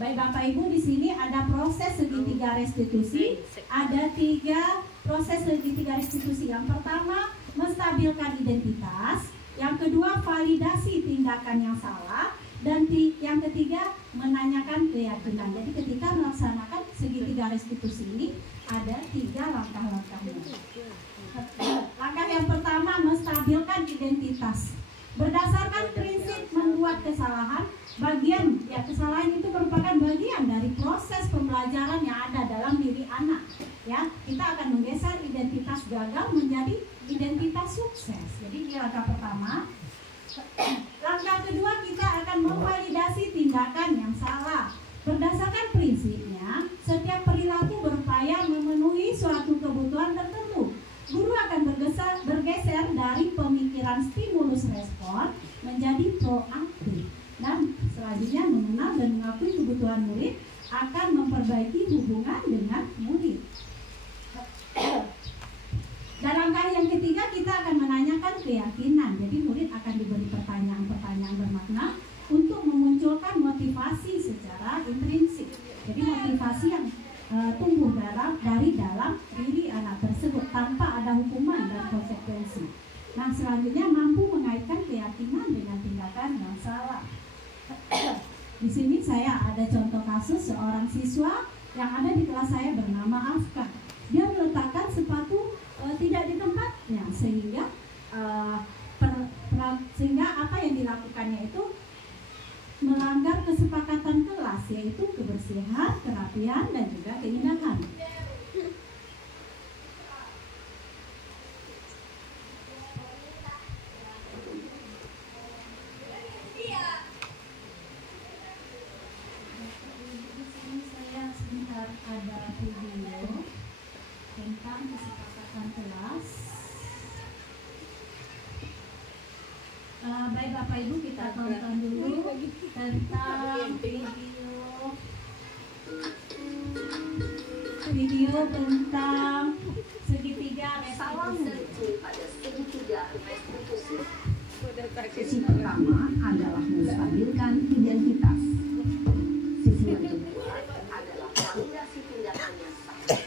Baik Bapak Ibu, di sini ada proses segitiga restitusi. Ada 3 proses segitiga restitusi. Yang pertama, menstabilkan identitas. Yang kedua, validasi tindakan yang salah. Dan yang ketiga, menanyakan keyakinan. Jadi ketika melaksanakan segitiga restitusi ini ada 3 langkah-langkahnya. Langkah yang pertama, menstabilkan identitas. Berdasarkan prinsip membuat kesalahan, kesalahan itu merupakan bagian dari proses pembelajaran yang ada dalam diri anak. Ya, kita akan menggeser identitas gagal menjadi identitas sukses. Jadi ini langkah pertama. Langkah kedua, kita akan memvalidasi tindakan yang salah. Berdasarkan prinsipnya, setiap perilaku berupaya memenuhi suatu kebutuhan tertentu. Guru akan bergeser dari pemikiran stimulus respon menjadi proaktif. Dan selanjutnya mengenal dan mengakui kebutuhan murid akan memperbaiki hubungan dengan murid. Dan langkah yang ketiga, kita akan menanyakan keyakinan. Jadi murid akan diberi pertanyaan-pertanyaan bermakna untuk memunculkan motivasi secara intrinsik. Jadi motivasi yang tumbuh dari dalam diri anak tersebut tanpa ada hukuman dan konsekuensi. Nah, selanjutnya mampu mengaitkan keyakinan dengan tindakan yang salah. Di sini saya ada contoh kasus seorang siswa yang ada di kelas saya bernama Afka. Dia meletakkan sepatu tidak di tempatnya sehingga apa yang dilakukannya itu melanggar kesepakatan kelas, yaitu kebersihan, kerapian, dan juga keindahan. Di sini saya sebentar ada video tentang kesepakatan kelas. Baik Bapak Ibu, kita tonton dulu tentang video tentang segitiga restitusi. Sisi pertama adalah menstabilkan identitas. Sisi yang kedua adalah validasi tindakan yang salah.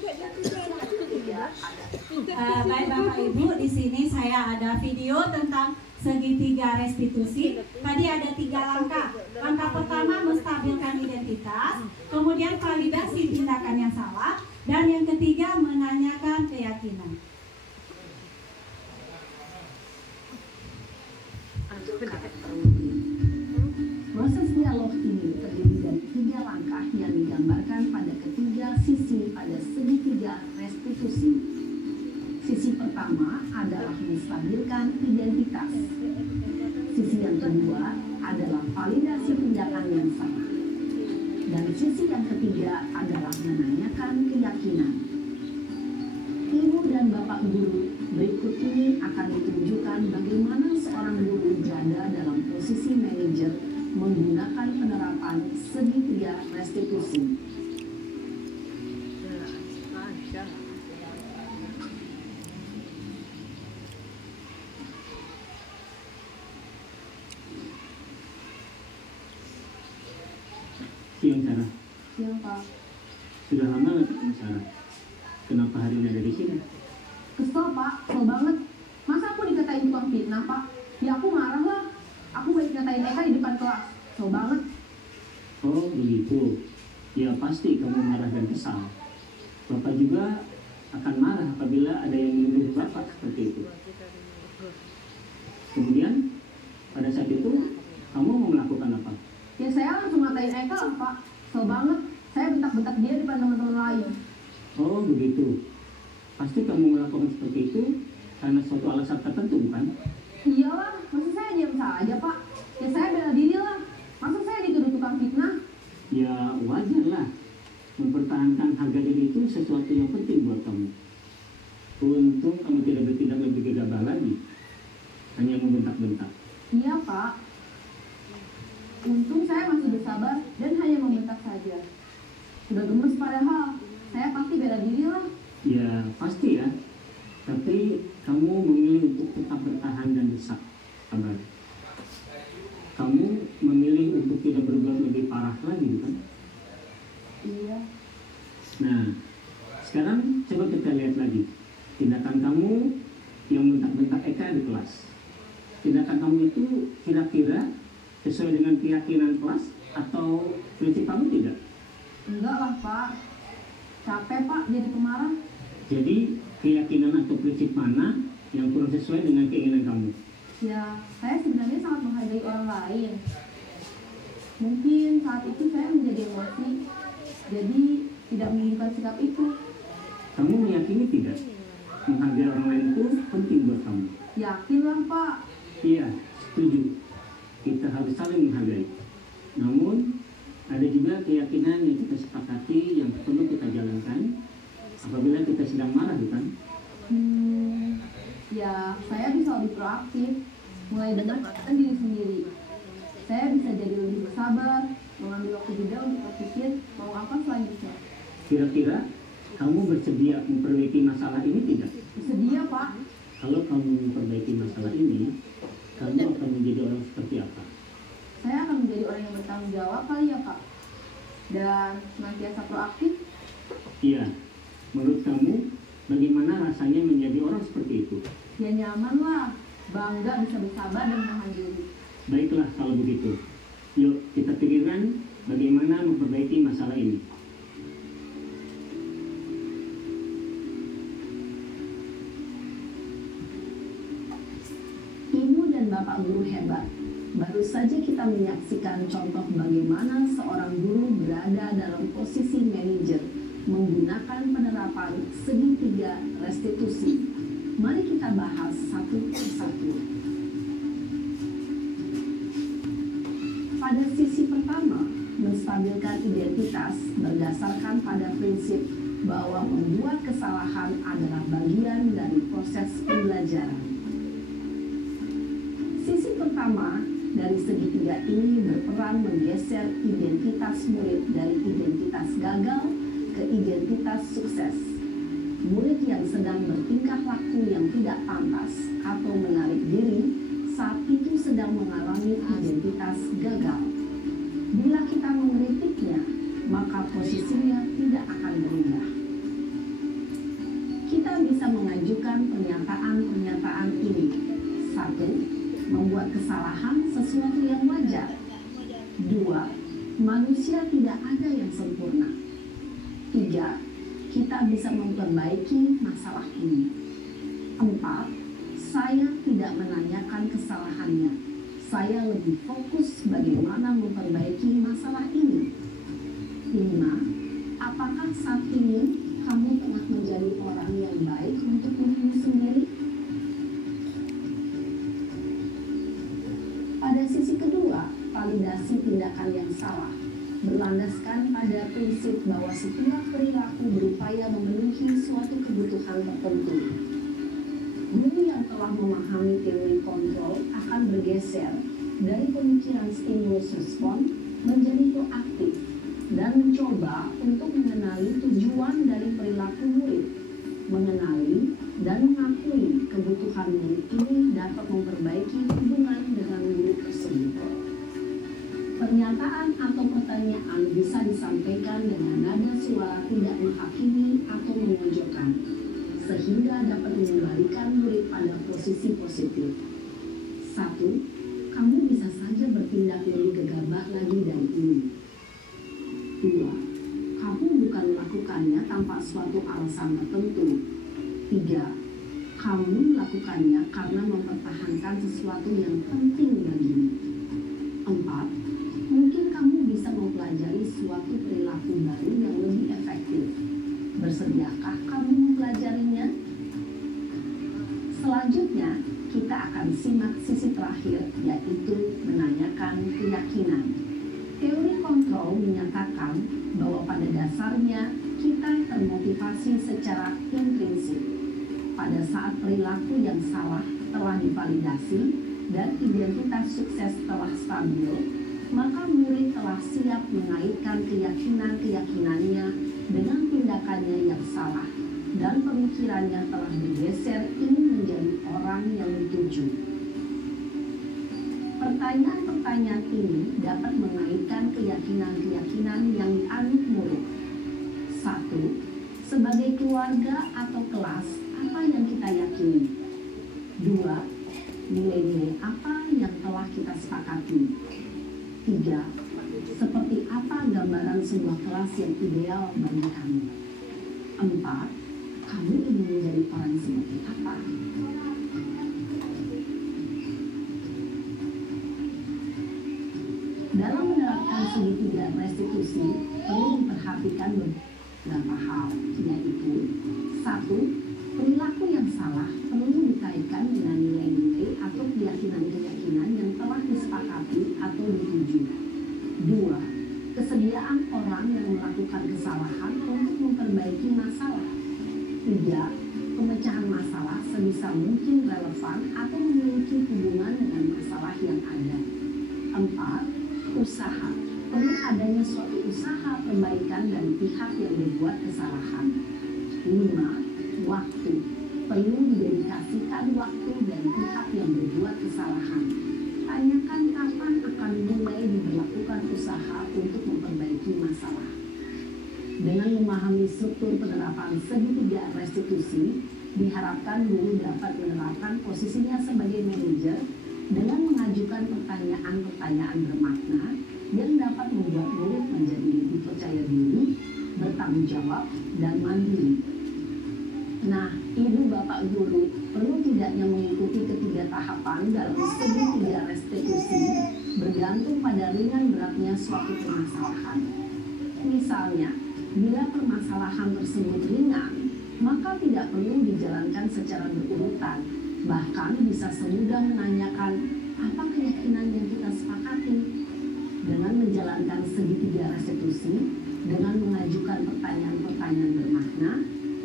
Dan sisi yang ketiga adalah baik Bapak Ibu, di sini saya ada video tentang segitiga restitusi. Tadi ada 3 langkah. Langkah pertama menstabilkan identitas, kemudian validasi tindakan yang salah, dan yang ketiga menanyakan keyakinan. Proses dialog ini terdiri dari 3 langkah yang digambarkan pada ketiga sisi pada segitiga restitusi. Sisi pertama adalah menstabilkan identitas. Sisi yang kedua adalah validasi tindakan yang salah. Dan sisi yang ketiga adalah menanyakan keyakinan. Ibu dan Bapak guru, berikut ini akan ditunjukkan bagaimana seorang guru berada dalam posisi manajer menggunakan penerapan segitiga restitusi. Siang Sarah, Siang Pak. sudah lama nggak ketemu Sarah? Kenapa hari ini ada di sini? Kesel Pak, kesel banget. Masa aku dikatain tukang fitnah Pak? Ya aku marah lah. Aku baik ngatain Eka di depan kelas. Kesel banget. Oh begitu. Ya pasti kamu marah dan kesal. Bapak juga akan marah apabila ada yang menuduh Bapak seperti itu. Kemudian pada saat itu kamu mau melakukan apa? Ya saya langsung ngatain Eka lah Pak. Kesel banget. Saya bentak-bentak dia di depan teman-teman lain. Oh begitu. Pasti kamu melakukan seperti itu karena suatu alasan tertentu bukan? Iyalah, masa saya diam saja Pak? Ya saya bela diri lah. Masa saya dituduh tukang fitnah? Ya wajar lah. Mempertahankan harga diri itu sesuatu yang penting buat kamu. Untung kamu tidak bertindak lebih gegabah lagi. Hanya membentak-bentak. Iya Pak. Untung saya masih bersabar dan hanya membentak saja. Sudah gemes padahal. Saya pasti bela diri lah. Ya pasti ya. Tapi kamu memilih untuk tetap bertahan dan desak. Sabar. Kamu memilih untuk tidak berbuat lebih parah lagi bukan? Iya. Nah, sekarang coba kita lihat lagi tindakan kamu yang bentak-bentak Eka di kelas. Tindakan kamu itu kira-kira sesuai dengan keyakinan kelas atau prinsip kamu tidak? Enggak lah Pak. Capek Pak jadi pemarah. Jadi keyakinan atau prinsip mana yang kurang sesuai dengan keinginan kamu? Ya, saya sebenarnya sangat menghargai orang lain. Mungkin saat itu saya menjadi emosi, jadi tidak menginginkan sikap itu. Kamu meyakini tidak? Menghargai orang lain itu penting buat kamu. Yakinlah Pak. Iya, setuju. Kita harus saling menghargai. Namun, ada juga keyakinan yang kita sepakati yang perlu kita jalankan apabila kita sedang marah, bukan? Ya, saya bisa lebih proaktif, mulai dengan menenangkan diri sendiri. Saya bisa jadi lebih bersabar, mengambil waktu jeda untuk berpikir mau apa selanjutnya. Kira-kira kamu bersedia memperbaiki masalah ini tidak? Bersedia Pak. Kalau kamu memperbaiki masalah ini, kamu akan menjadi orang seperti apa? Saya akan menjadi orang yang bertanggung jawab kali ya Pak. Dan senantiasa proaktif. Iya, menurut kamu bagaimana rasanya menjadi orang seperti itu? Ya nyaman lah, bangga bisa bersabar dan menahan diri. Baiklah kalau begitu. Yuk kita pikirkan bagaimana memperbaiki masalah ini. Ibu dan Bapak guru hebat. Baru saja kita menyaksikan contoh bagaimana seorang guru berada dalam posisi manajer menggunakan penerapan segitiga restitusi. Mari kita bahas satu persatu. Pada sisi pertama, menstabilkan identitas berdasarkan pada prinsip bahwa membuat kesalahan adalah bagian dari proses pembelajaran. Sisi pertama dari segitiga ini berperan menggeser identitas murid dari identitas gagal ke identitas sukses. Murid yang sedang bertingkah laku yang tidak pantas atau menarik diri saat itu sedang mengalami identitas gagal. Bila kita mengkritiknya, maka posisinya tidak akan berubah. Kita bisa mengajukan pernyataan-pernyataan ini. 1. Membuat kesalahan sesuatu yang wajar. 2. Manusia tidak ada yang sempurna. 3. Kita bisa memperbaiki masalah ini. 4. Saya tidak menanyakan kesalahannya. Saya lebih fokus bagaimana memperbaiki masalah ini. 5. Apakah saat ini kamu pernah menjadi orang yang baik untuk dirimu sendiri? tindakan yang salah, berlandaskan pada prinsip bahwa setiap perilaku berupaya memenuhi suatu kebutuhan tertentu. Guru yang telah memahami teori kontrol akan bergeser dari pemikiran stimulus respon menjadi proaktif dan mencoba untuk mengenali tujuan dari perilaku murid, mengenali dan mengakui kebutuhan murid ini dapat memperbaiki hubungan dengan guru tersebut. Pernyataan atau pertanyaan bisa disampaikan dengan nada suara tidak menghakimi atau memojokkan, sehingga dapat mengembalikan murid pada posisi positif. 1. Kamu bisa saja bertindak lebih gegabah lagi dari ini. 2. Kamu bukan melakukannya tanpa suatu alasan tertentu. 3. Kamu melakukannya karena mempertahankan sesuatu yang penting bagimu. 4. Mungkin kamu bisa mempelajari suatu perilaku baru yang lebih efektif. Bersediakah kamu mempelajarinya? Selanjutnya, kita akan simak sisi terakhir, yaitu menanyakan keyakinan. Teori kontrol menyatakan bahwa pada dasarnya kita termotivasi secara intrinsik. Pada saat perilaku yang salah telah divalidasi dan identitas sukses telah stabil, maka murid telah siap mengaitkan keyakinan-keyakinannya dengan tindakannya yang salah, dan pemikirannya telah bergeser ingin menjadi orang yang dituju. Pertanyaan-pertanyaan ini dapat mengaitkan keyakinan-keyakinan yang dianut murid. 1. Sebagai keluarga atau kelas, apa yang kita yakini? 2. Nilai-nilai apa yang telah kita sepakati? 3. Seperti apa gambaran sebuah kelas yang ideal bagi kamu? 4. Kamu ingin menjadi orang seperti apa? Dalam menerapkan segitiga restitusi, perlu diperhatikan beberapa hal, yaitu 1. Perilaku yang salah perlu dikaitkan dengan nilai-nilai atau keyakinan-keyakinan yang telah disepakati atau dituju. 2. Kesediaan orang yang melakukan kesalahan untuk memperbaiki masalah. 3. Pemecahan masalah sebisa mungkin relevan atau memiliki hubungan dengan masalah yang ada. 4. Usaha. Perlu adanya suatu usaha perbaikan dari pihak yang berbuat kesalahan. 5. Waktu. Perlu didedikasikan waktu dari pihak yang berbuat kesalahan. Tanyakan kapan akan mulai diberlakukan usaha untuk memperbaiki masalah. Dengan memahami struktur penerapan segitiga restitusi, diharapkan guru dapat menerapkan posisinya sebagai manajer dengan mengajukan pertanyaan-pertanyaan bermakna yang dapat membuat murid menjadi lebih percaya diri, bertanggung jawab, dan mandiri. Nah, Ibu Bapak Guru perlu tidaknya mengikuti ketiga tahapan dalam segitiga restitusi bergantung pada ringan beratnya suatu permasalahan. Misalnya, bila permasalahan tersebut ringan, maka tidak perlu dijalankan secara berurutan. Bahkan bisa semudah menanyakan apa keyakinan yang kita sepakati. Dengan menjalankan segitiga restitusi, dengan mengajukan pertanyaan-pertanyaan bermakna,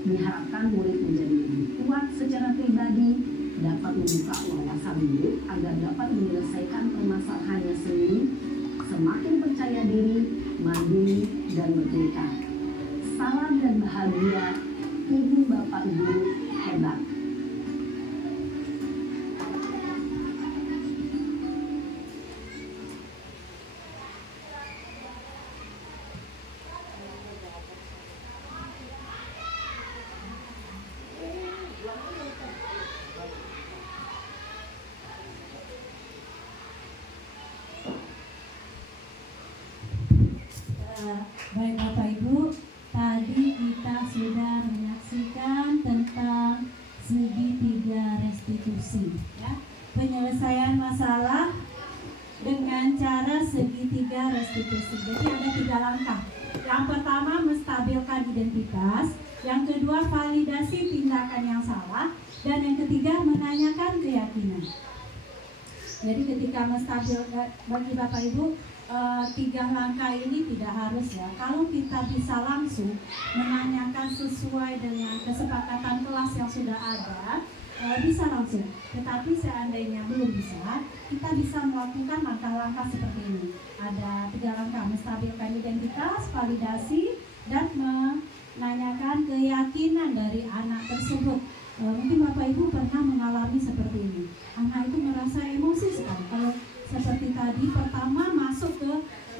diharapkan murid menjadi lebih kuat secara pribadi, dapat membuka wawasan murid agar dapat menyelesaikan permasalahannya sendiri, semakin percaya diri, mandiri, dan merdeka. Salam dan bahagia, Ibu Bapak Guru hebat. Baik Bapak Ibu, tadi kita sudah menyaksikan tentang segitiga restitusi, ya, penyelesaian masalah dengan cara segitiga restitusi. Jadi ada 3 langkah. Yang pertama, menstabilkan identitas. Yang kedua, validasi tindakan yang salah. Dan yang ketiga, menanyakan keyakinan. Jadi ketika menstabilkan, bagi Bapak Ibu, 3 langkah ini tidak harus ya. Kalau kita bisa langsung menanyakan sesuai dengan kesepakatan kelas yang sudah ada, bisa langsung. Tetapi seandainya belum bisa, kita bisa melakukan langkah-langkah seperti ini. Ada 3 langkah: menstabilkan identitas, validasi, dan menanyakan keyakinan dari anak tersebut. Mungkin Bapak Ibu pernah mengalami seperti ini. Anak itu merasa emosi sekali. Kalau seperti tadi, pertama masuk ke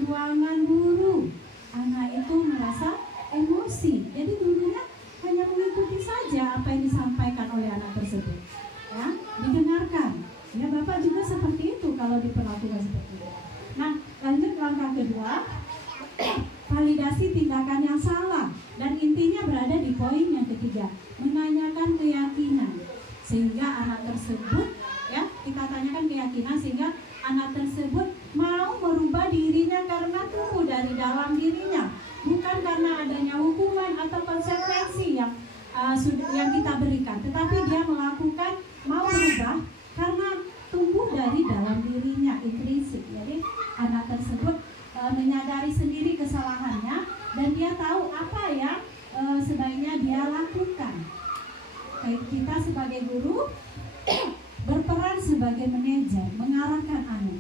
ruangan guru, anak itu merasa emosi. Jadi gurunya hanya mengikuti saja apa yang disampaikan oleh anak tersebut, ya, didengarkan. Ya, Bapak juga seperti itu kalau diperlakukan seperti itu. Nah, lanjut langkah kedua, validasi tindakan yang salah, dan intinya berada di poin yang ketiga, menanyakan keyakinan, sehingga anak tersebut, ya, kita tanyakan keyakinan sehingga anak tersebut mau merubah dirinya karena tumbuh dari dalam dirinya, bukan karena adanya hukuman atau konsekuensi yang kita berikan, tetapi dia melakukan, mau berubah karena tumbuh dari dalam dirinya, intrinsik. Jadi anak tersebut menyadari sendiri kesalahannya dan dia tahu apa yang sebaiknya dia lakukan. Kita sebagai guru berperan sebagai manajer, mengarahkan anak.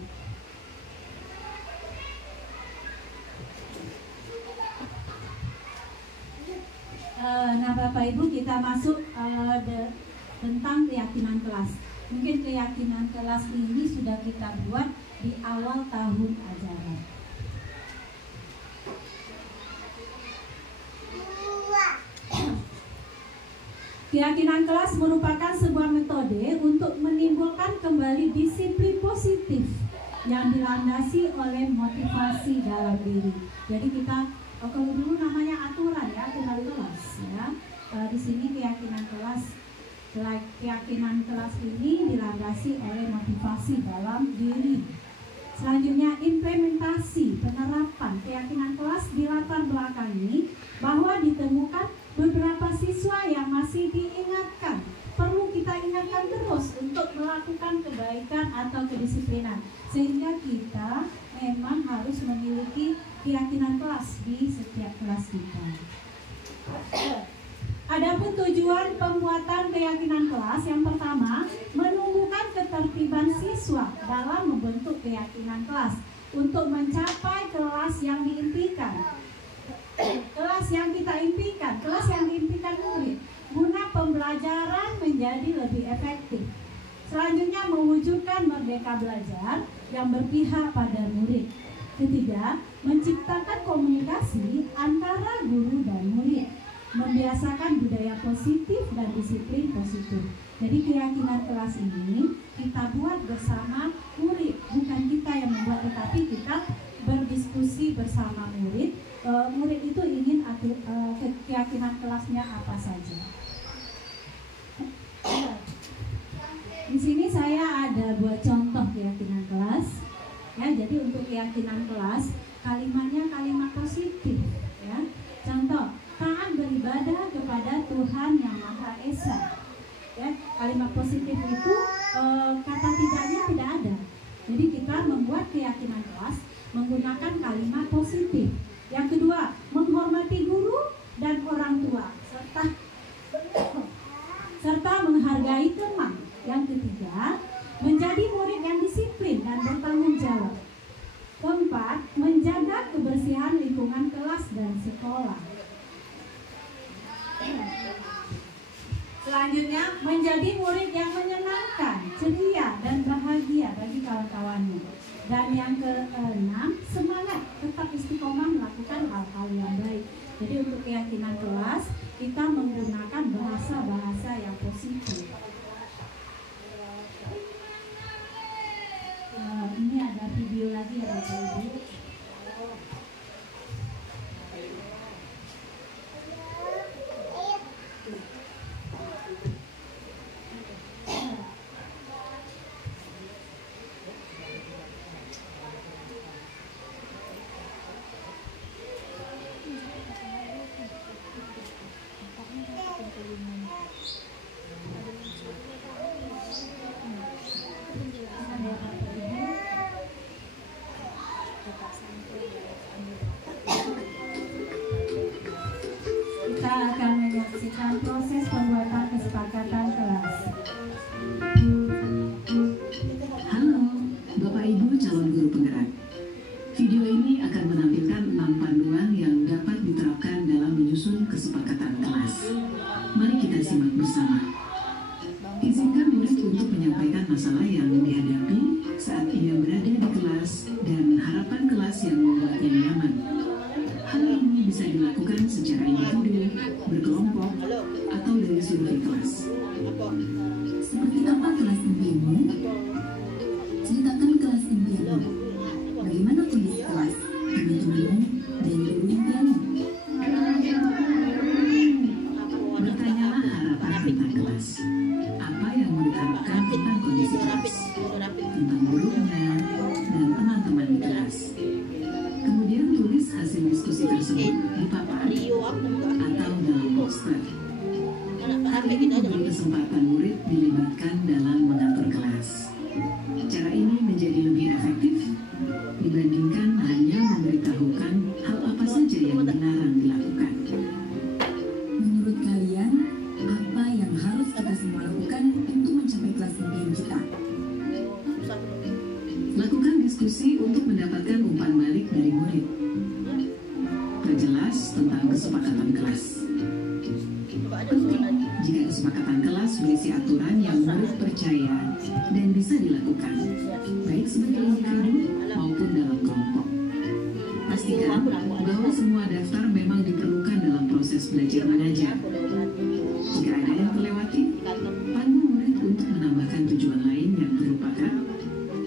Nah, Bapak Ibu, kita masuk tentang keyakinan kelas. Mungkin keyakinan kelas ini sudah kita buat di awal tahun ajaran. Keyakinan kelas merupakan sebuah metode untuk menimbulkan kembali disiplin positif yang dilandasi oleh motivasi dalam diri. Jadi kita, kalau dulu namanya aturan ya, aturan kelas ya. Di sini keyakinan kelas ini dilandasi oleh motivasi dalam diri. Selanjutnya, implementasi penerapan keyakinan kelas di latar belakangi bahwa ditemukan beberapa siswa yang masih diingatkan. Perlu kita ingatkan terus untuk melakukan kebaikan atau kedisiplinan, sehingga kita memang harus memiliki keyakinan kelas di setiap kelas kita. Adapun tujuan pembuatan keyakinan kelas, yang pertama, menumbuhkan ketertiban siswa dalam membentuk keyakinan kelas untuk mencapai kelas yang diimpikan. Kelas yang kita impikan, kelas yang diimpikan murid, guna pembelajaran menjadi lebih efektif. Selanjutnya, mewujudkan merdeka belajar yang berpihak pada murid. Ketiga, menciptakan komunikasi antara guru dan murid, membiasakan budaya positif dan disiplin positif. Jadi keyakinan kelas ini kita buat bersama murid, bukan kita yang membuat, tetapi kita berdiskusi bersama murid. Murid itu ingin keyakinan kelasnya apa saja. Di sini saya ada buat contoh keyakinan kelas. Ya, jadi untuk keyakinan kelas, kalimatnya kalimat positif. Ya, contoh, taat beribadah kepada Tuhan Yang Maha Esa. Ya, kalimat positif itu kata tidaknya tidak ada. Jadi kita membuat keyakinan kelas menggunakan kalimat positif. Yang kedua, menghormati guru dan orang tua serta menghargai teman. Yang ketiga, menjadi murid yang disiplin dan bertanggung jawab. Keempat, menjaga kebersihan lingkungan kelas dan sekolah. Selanjutnya, menjadi murid yang menyenangkan, ceria, dan bahagia bagi kawan-kawannya. Dan yang keenam, semangat tetap istiqomah melakukan hal-hal yang baik. Jadi untuk keyakinan kelas, kita menggunakan bahasa-bahasa yang positif. Ini ada video lagi ya Bapak Ibu. menyampaikan masalah yang dihadapi saat ia berada di kelas dan harapan kelas yang membuatnya nyaman. Hal ini bisa dilakukan secara individu, berkelompok, atau dari seluruh kelas. Seperti apa kelas impianmu? Ceritakan kelas impianmu. Bagaimana kondisi kelas, teman-temanmu, dan guru impianmu? Bertanyalah harapan tentang kelas. Apa yang murid harapkan tentang kondisi kelas, tentang gurunya, dan teman-teman di kelas. Kemudian tulis hasil diskusi tersebut di papan atau dalam poster. Hal ini memberi kesempatan murid dilibatkan dalam mengatur kelas. Cara ini menjadi lebih efektif dibandingkan hanya memberitahukan hal apa saja yang dilarang dilakukan. Menurut kalian, apa yang harus kita semua lakukan untuk mencapai kelas impian kita? Lakukan diskusi untuk mendapatkan umpan balik dari murid. Perjelas tentang kesepakatan kelas. Penting jika kesepakatan kelas berisi aturan yang murid percaya dan bisa dilakukan, baik sebagai individu maupun dalam kelompok. Pastikan bahwa semua daftar memang diperlukan dalam proses belajar mengajar. Jika ada yang terlewati, pandu murid untuk menambahkan tujuan lain yang terlupakan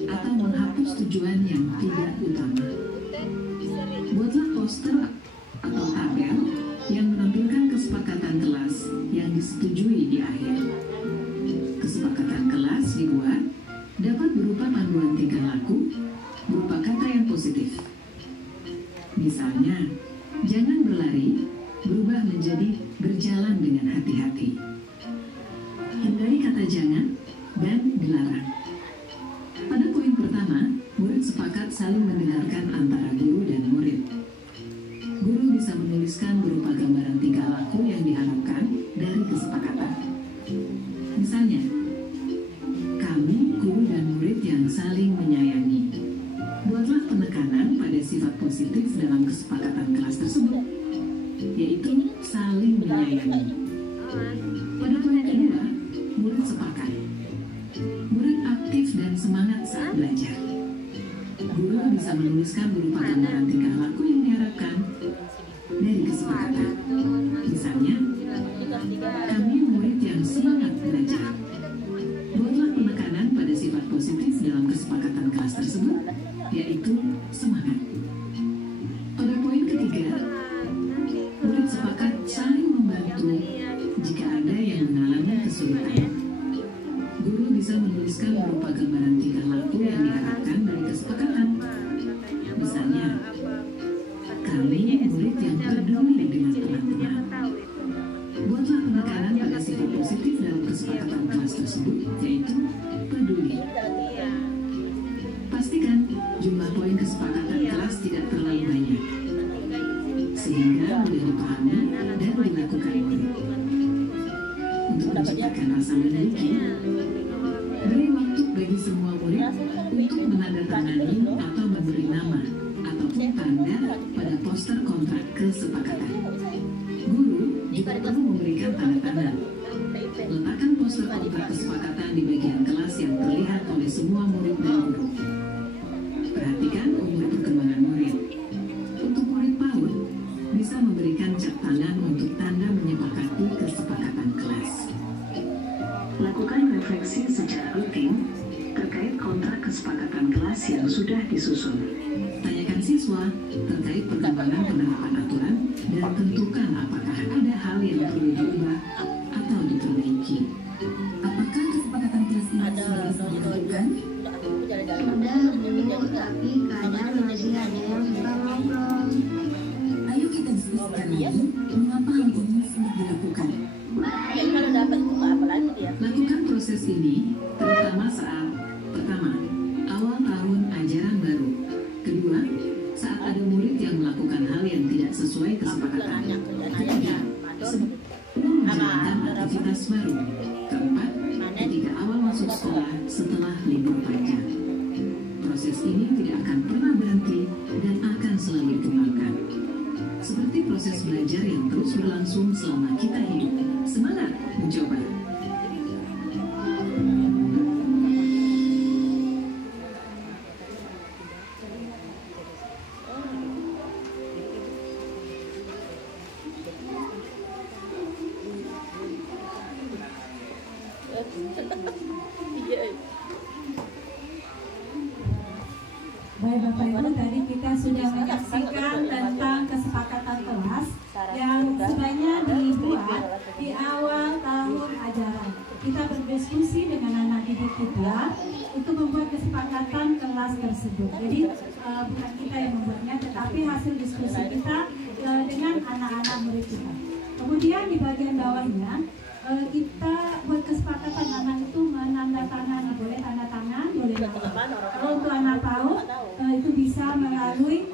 atau menghapus tujuan yang tidak utama. Buatlah poster atau tabel yang menampilkan kesepakatan kelas yang disetujui di akhir. Kesepakatan kelas dibuat dapat berupa panduan tingkah laku berupa kata yang positif. Misalnya, jangan berlari berubah menjadi berjalan dengan hati-hati. Hindari kata jangan dan dilarang. Pada poin pertama, murid sepakat saling mendengarkan antara guru dan murid. Guru bisa menuliskan berupa gambaran tingkah laku yang diharapkan dari kesepakatan. Misalnya, kami, guru dan murid yang saling menyayangi. Buatlah penekanan pada sifat positif dalam kesepakatan kelas tersebut, yaitu saling menyayangi. Pada poin kedua, murid sepakat. Murid aktif dan semangat saat belajar. Guru bisa menuliskan berupa gambaran tingkah laku yang diharapkan dari kesepakatan. Misalnya, kami murid yang semangat belajar. Buatlah penekanan pada sifat positif dalam kesepakatan kelas tersebut, yaitu semangat. Pada poin ketiga, murid sepakat saling membantu jika ada yang mengalami kesulitan. Guru bisa menuliskan berupa gambaran tingkah laku yang diharapkan dari kesepakatan. Misalnya, kami murid yang peduli dengan teman-teman. Buatlah penekanan pada sifat positif dalam kesepakatan kelas tersebut, yaitu peduli. Pastikan jumlah poin kesepakatan kelas tidak terlalu banyak, sehingga mudah dipahami dan dilakukan murid. Untuk menciptakan rasa memiliki, beri waktu bagi semua murid untuk menandatangani atau memberi nama ataupun tanda pada poster kontrak kesepakatan. Guru juga perlu memberikan tanda-tanda. Letakkan poster kontrak kesepakatan di bagian kelas yang terlihat oleh semua murid dan guru. Perhatikan umur perkembangan murid. Untuk murid PAUD, bisa memberikan cap tangan untuk tanda menyepakati kesepakatan kelas. Lakukan refleksi secara rutin terkait kontrak kesepakatan kelas yang sudah disusun. Tanyakan siswa terkait perkembangan penerapan aturan dan tentukan apakah ada hal yang perlu diubah atau diperbaiki. Apakah kesepakatan kelas ini sudah bisa dilakukan? Udah, tapi kadang masih ada yang suka ngobrol. Ayo kita diskusikan lagi mengapa hal ini sulit dilakukan. Lakukan proses ini terutama saat pertama, awal tahun ajaran baru. Kedua, saat ada murid yang melakukan hal yang tidak sesuai kesepakatan. Ketiga, sebelum menjalankan aktivitas baru. Keempat, ketika awal masuk sekolah setelah libur panjang. Proses ini tidak akan pernah berhenti dan akan selalu dikembangkan. Seperti proses belajar yang terus berlangsung selama kita hidup. Semangat mencoba! Baik Bapak Ibu, tadi kita sudah menyaksikan tentang kesepakatan kelas yang sebenarnya dibuat di awal tahun ajaran. Kita berdiskusi dengan anak didik kita untuk membuat kesepakatan kelas tersebut. Jadi bukan kita yang membuatnya, tetapi hasil diskusi kita dengan anak-anak murid kita. Kemudian di bagian bawahnya kita buat kesepakatan anak itu menandatangani, boleh tanda tangan, boleh nama. Kalau untuk anak PAUD itu bisa melalui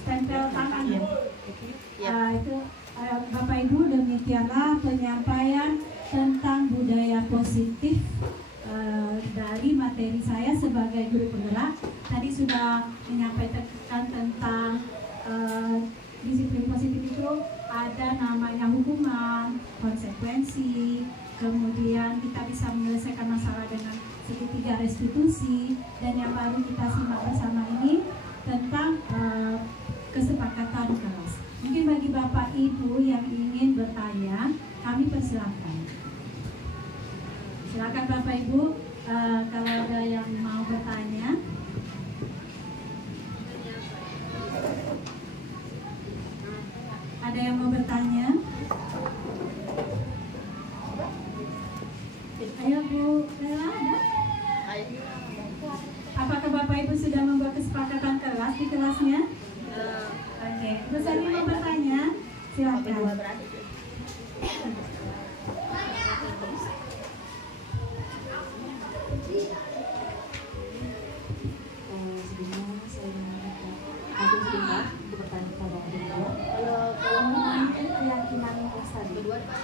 stempel tangan ya. Itu Bapak Ibu, demikianlah penyampaian tentang budaya positif dari materi saya sebagai guru penggerak. Tadi sudah menyampaikan tentang disiplin positif itu ada namanya hukuman, konsekuensi, kemudian kita bisa menyelesaikan masalah dengan segitiga restitusi, dan yang baru kita simak bersama ini tentang kesepakatan kelas. Mungkin bagi Bapak Ibu yang ingin bertanya, kami persilahkan. Silakan Bapak Ibu, kalau ada yang mau bertanya. Ada yang mau bertanya? Ayo Bu, Lela ada? Apakah Bapak Ibu sudah membuat kesepakatan kelas di kelasnya? Oke, Bu Sani mau bertanya? Silakan.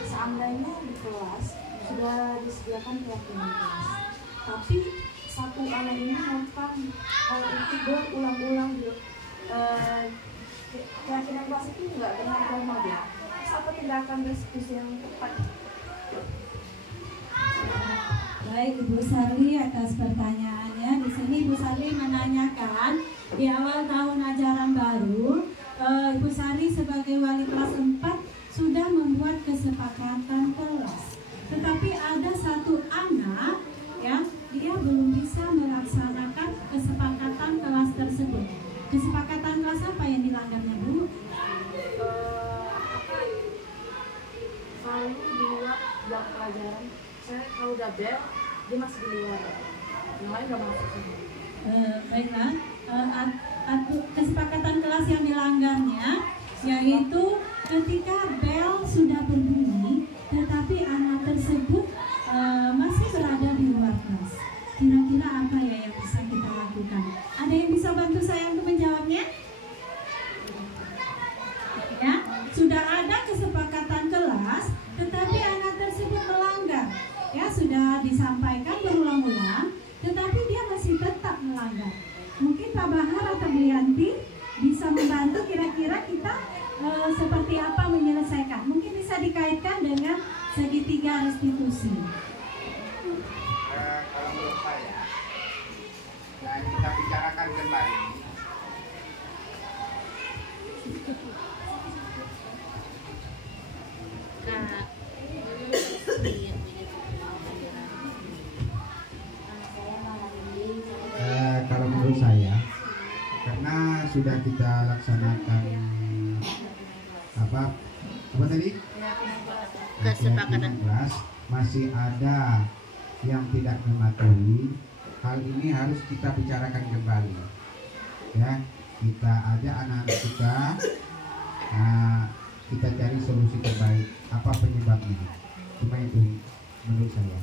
Seandainya di kelas sudah disediakan keyakinan kelas, tapi satu anak ini memang itu berulang-ulang keyakinan kelas itu nggak benar dia. Apa tindakan restitusi yang tepat? Baik Ibu Sarli atas pertanyaannya. Di sini Ibu Sarli menanyakan di awal tahun ajaran baru, Ibu Sarli sebagai wali kelas 4 sudah membuat kesepakatan kelas, tetapi ada satu anak ya, dia belum bisa melaksanakan kesepakatan kelas tersebut. Kesepakatan kelas apa yang dilanggarnya Bu? Kalau di luar jam pelajaran, saya kalau udah bel dia masih di luar, yang lain nggak masuk. Baiklah, kesepakatan kelas yang dilanggarnya yaitu ketika bel sudah berbunyi tetapi anak tersebut masih berada di luar kelas. Kira-kira apa ya yang bisa kita lakukan? Ada yang bisa bantu saya untuk menjawabnya? Ya, sudah ada kesepakatan kelas tetapi anak tersebut melanggar. Ya, sudah disampaikan berulang-ulang tetapi dia masih tetap melanggar. Mungkin Pak Bahar atau Bu Yanti bisa membantu kira-kira kita seperti apa menyelesaikan. Mungkin bisa dikaitkan dengan segitiga restitusi. Kalau menurut saya, nah kita bicarakan kembali. Kalau menurut saya, karena sudah kita laksanakan apa tadi kesepakatan kelas, masih ada yang tidak mematuhi. Hal ini harus kita bicarakan kembali ya, kita ajak anak-anak kita, kita cari solusi terbaik, apa penyebabnya. Cuma itu menurut saya.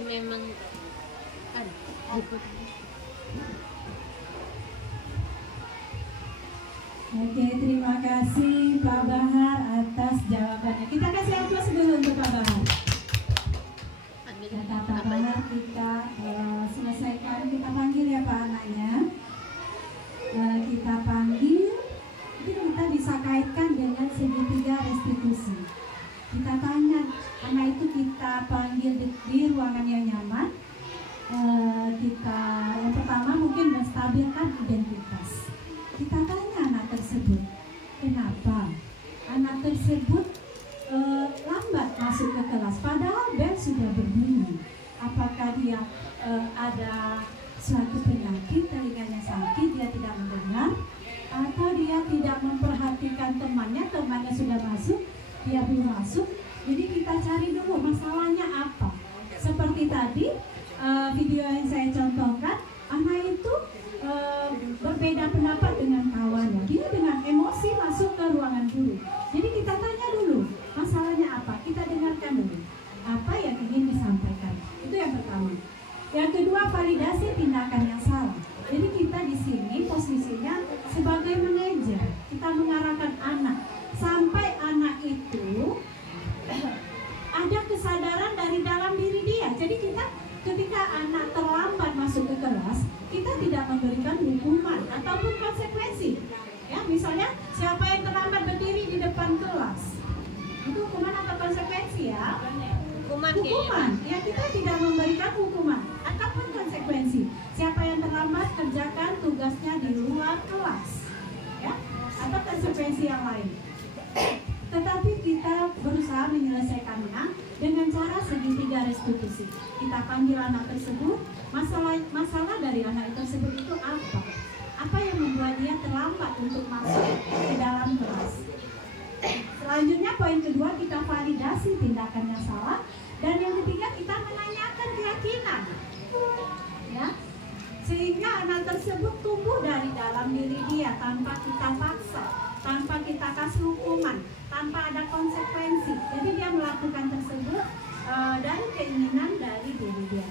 Memang Oke, terima kasih Pak Bahar atas jawabannya. Kita kasih aplaus dulu untuk Pak Bahar. Kata Pak Bahar, kita selesaikan, kita panggil ya Pak anaknya. Kita panggil, kita bisa kaitkan dengan segitiga restitusi. Kita tanya, anak itu kita panggil di ruangan yang nyaman. Kita yang pertama mungkin menstabilkan identitas. Kita tanya anak tersebut, kenapa? tersebut lambat masuk ke kelas, padahal bel sudah berbunyi. Apakah dia ada suatu penyakit, telinganya sakit, dia tidak mendengar, atau dia tidak memperhatikan temannya sudah masuk, dia belum masuk. Jadi kita cari dulu masalahnya apa. Seperti tadi video yang saya contohkan, anak itu berbeda pendapat dengan kawannya, dia dengan emosi masuk ke ruangan guru. Jadi kita tanya dulu masalahnya apa, kita dengarkan dulu apa yang ingin disampaikan. Itu yang pertama. Yang kedua, validasi tindakan yang salah. Jadi kita di sini posisinya sebagai manajer, kita mengarahkan anak sampai anak itu ada kesadaran dari dalam diri dia. Jadi kita ketika anak terlambat masuk ke kelas, kita tidak memberikan hukuman ataupun konsekuensi. Ya, misalnya siapa yang terlambat berdiri di depan kelas, itu hukuman atau konsekuensi ya? Hukuman. Ya, kita tidak memberikan hukuman ataupun konsekuensi. Siapa yang terlambat kerjakan tugasnya di luar kelas, ya, atau konsekuensi yang lain. Tetapi kita berusaha menyelesaikannya dengan cara segitiga restitusi. Kita panggil anak tersebut, masalah dari anak tersebut itu apa? Apa yang membuat dia terlambat untuk masuk ke dalam kelas? Selanjutnya poin kedua, kita validasi tindakannya salah. Dan yang ketiga, kita menanyakan keyakinan, ya, sehingga anak tersebut tumbuh dari dalam diri dia tanpa kita paksa, tanpa kita kasih hukuman, tanpa ada konsekuensi. Jadi dia melakukan tersebut dari keinginan dari diri dia.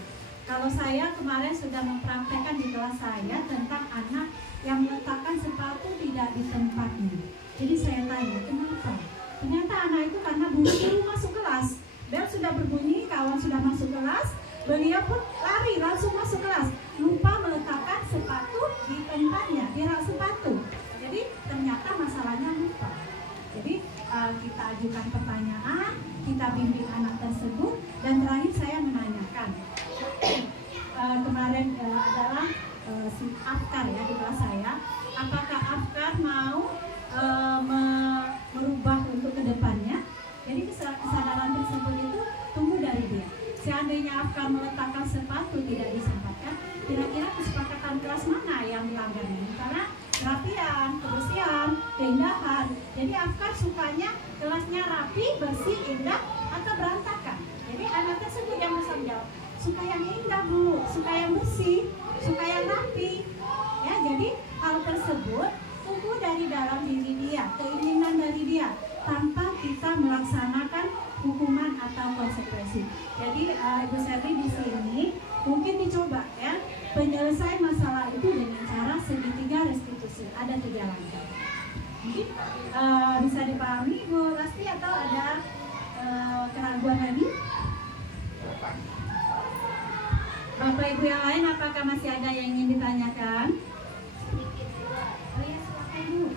Kalau saya kemarin sudah mempraktekkan di kelas saya tentang anak yang meletakkan sepatu tidak di tempatnya. Jadi saya tanya, kenapa? Ternyata anak itu karena buru-buru masuk kelas. Bel sudah berbunyi, kawan sudah masuk kelas, beliau pun lari langsung masuk kelas, lupa meletakkan sepatu di tempatnya, di rak sepatu. Jadi ternyata masalahnya lupa. Jadi kita ajukan pertanyaan, kita bimbing anak tersebut, dan terakhir saya menanyakan. Kemarin adalah si Afkar ya di kelas saya, apakah Afkar mau merubah untuk kedepannya? Jadi kesadaran tersebut itu tumbuh dari dia. Seandainya Afkar meletakkan sepatu tidak disempatkan, kira-kira kesepakatan kelas mana yang dilanggarnya? Karena kerapian, kebersihan, keindahan. Jadi Afkar sukanya kelasnya rapi, bersih, indah, atau berantakan. Jadi anak tersebut yang bertanggung jawab, suka yang indah Bu, suka yang bersih, suka yang rapi. Ya, jadi hal tersebut tumbuh dari dalam diri dia, keinginan dari dia, tanpa kita melaksanakan hukuman atau konsekuensi. Jadi Ibu Serli di sini mungkin dicoba ya penyelesaian masalah itu dengan cara segitiga restitusi. Ada 3 langkah. Mungkin bisa dipahami Bu Lasti atau ada keraguan lagi? Bapak Ibu yang lain, apakah masih ada yang ingin ditanyakan? Oh ya, silakan Bu.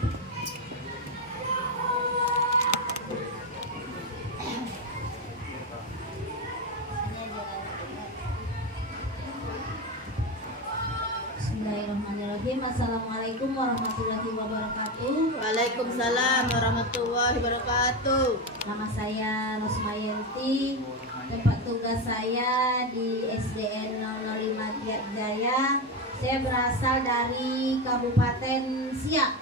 Bismillahirrahmanirrahim. Assalamualaikum warahmatullahi wabarakatuh. Waalaikumsalam warahmatullahi wabarakatuh. Nama saya Rosmayanti. Tempat tugas saya di SDN 005 Giat Jaya. Saya berasal dari Kabupaten Siak.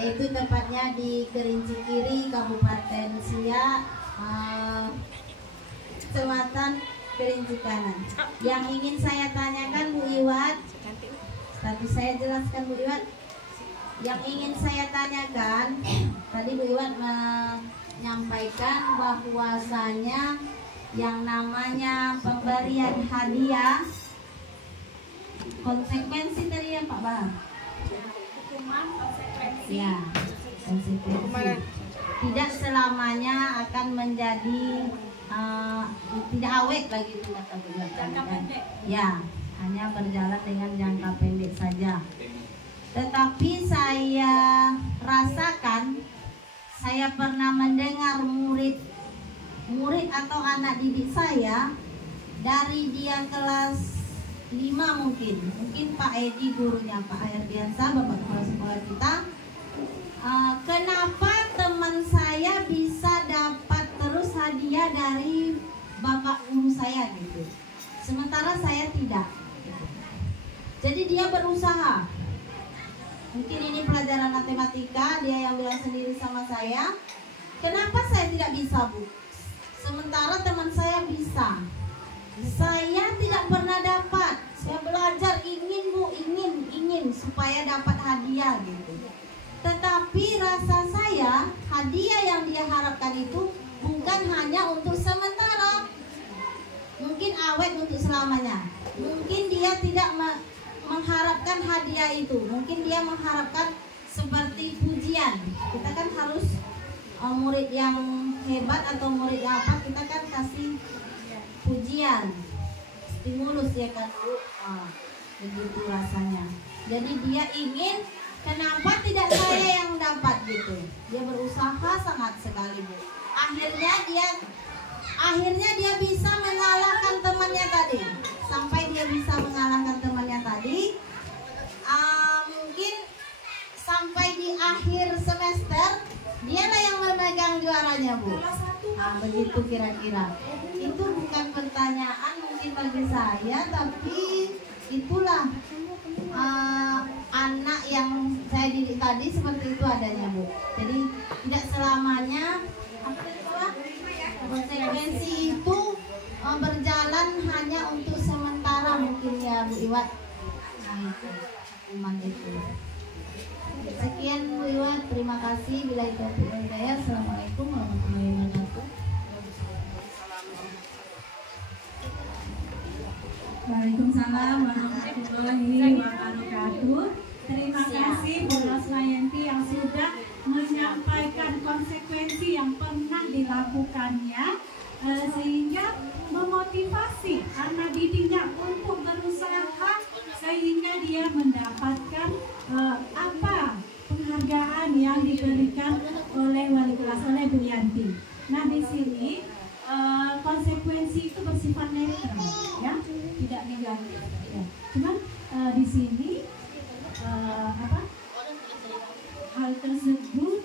Yaitu tepatnya di Kerinci Kiri, Kabupaten Siak, Kecamatan Kerinci Kanan. Yang ingin saya tanyakan Bu Iwat, tapi saya jelaskan Bu Iwat. Yang ingin saya tanyakan, tadi Bu Iwat menyampaikan bahwasanya yang namanya pemberian hadiah, konsekuensi tadi ya Pak Bang. Hukuman, konsekuensi. Ya, konsekuensi. Tidak selamanya akan menjadi tidak awet lagi itu kata Bu Iwat. Jangka pendek. Ya, hanya berjalan dengan jangka pendek saja. Tetapi saya rasakan, saya pernah mendengar murid atau anak didik saya dari dia kelas 5 mungkin Pak Edi gurunya, Pak Herdiansa, Bapak Kepala Sekolah kita, kenapa dia dari bapak guru saya gitu. Sementara saya tidak. Jadi dia berusaha. Mungkin ini pelajaran matematika, dia yang bilang sendiri sama saya, kenapa saya tidak bisa, Bu? Sementara teman saya bisa. Saya tidak pernah dapat. Saya belajar ingin, Bu, ingin supaya dapat hadiah gitu. Tetapi rasa saya, hadiah yang dia harapkan itu bukan hanya untuk sementara. Mungkin awet untuk selamanya. Mungkin dia tidak mengharapkan hadiah itu. Mungkin dia mengharapkan seperti pujian. Kita kan harus murid yang hebat atau murid yang apa, kita kan kasih pujian, stimulus ya kan, Bu. Begitu rasanya. Jadi dia ingin, kenapa tidak saya yang dapat gitu. Dia berusaha sangat sekali, Bu. Akhirnya dia bisa mengalahkan temannya tadi. Sampai dia bisa mengalahkan temannya tadi, mungkin sampai di akhir semester dialah yang memegang juaranya, Bu. Begitu kira-kira. Itu bukan pertanyaan mungkin bagi saya, tapi itulah anak yang saya didik tadi seperti itu adanya, Bu. Jadi tidak selamanya konsekuensi itu berjalan hanya untuk sementara mungkin ya, Bu Iwat. Hukuman itu. Sekian, Bu Iwat, terima kasih. Bila itu hidayah. Assalamualaikum warahmatullahi wabarakatuh. Waalaikumsalam warahmatullahi wabarakatuh. Terima kasih Bu Rosmayanti yang sudah menyampaikan konsekuensi yang pernah dilakukannya, sehingga memotivasi anak didiknya untuk berusaha sehingga dia mendapatkan apa penghargaan yang diberikan oleh wali kelas, oleh Bu Yanti. Nah, di sini konsekuensi itu bersifat netral, ya, tidak negatif. Ya. Cuman di sini hal tersebut,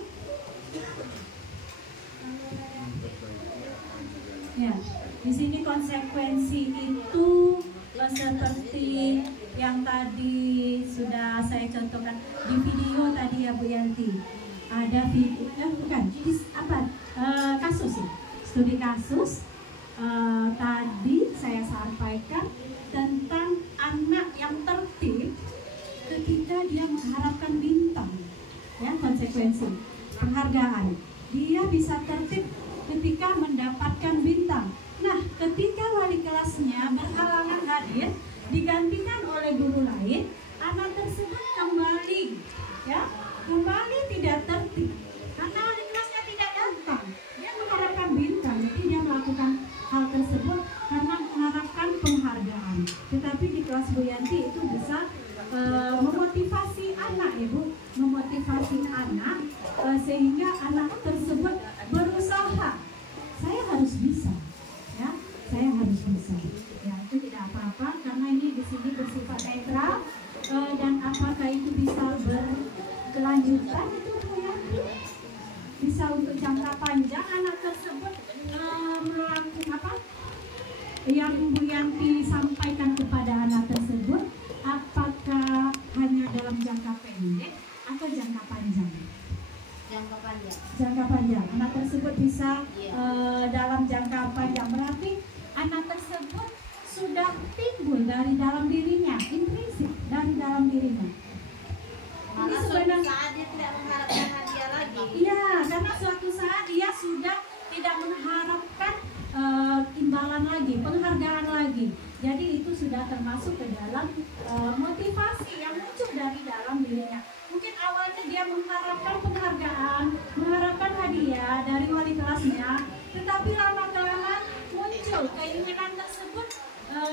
ya, di sini konsekuensi itu seperti yang tadi sudah saya contohkan di video tadi ya, Bu Yanti. Ada video, kasus ya, studi kasus. Tadi saya sampaikan tentang anak yang tertib ketika dia mengharapkan bintang, ya, konsekuensi penghargaan. Dia bisa tertib ketika mendapatkan bintang. Nah, ketika wali kelasnya berhalangan hadir, digantikan oleh guru lain, anak tersebut kembali, ya, kembali tidak tertib karena wali kelasnya tidak datang. Dia mengharapkan bintang, jadi dia melakukan hal tersebut karena mengharapkan penghargaan. Tetapi di kelas Bu Yanti itu bisa memotivasi anak, Ibu, memotivasi anak sehingga anak tersebut berusaha. Saya harus bisa, ya, saya harus bisa. Ya, itu tidak apa-apa karena ini di sini bersifat netral, dan apakah itu bisa berkelanjutan itu Bu Yanti, bisa untuk jangka panjang anak tersebut melakukan apa yang Bu Yanti sampaikan kepada anak tersebut. Apakah hanya dalam jangka pendek atau jangka panjang? Jangka panjang. Jangka panjang. Anak tersebut bisa dalam jangka panjang, berarti anak tersebut sudah timbul dari dalam dirinya, intrinsik dari dalam dirinya. Ini sebenarnya saat dia tidak mengharapkan hadiah lagi. Iya, karena suatu saat dia sudah tidak mengharapkan imbalan lagi, penghargaan lagi. Jadi itu sudah termasuk ke dalam motivasi yang muncul dari dalam dirinya. Mungkin awalnya dia mengharapkan penghargaan, mengharapkan hadiah dari wali kelasnya, tetapi lama-kelamaan muncul keinginan tersebut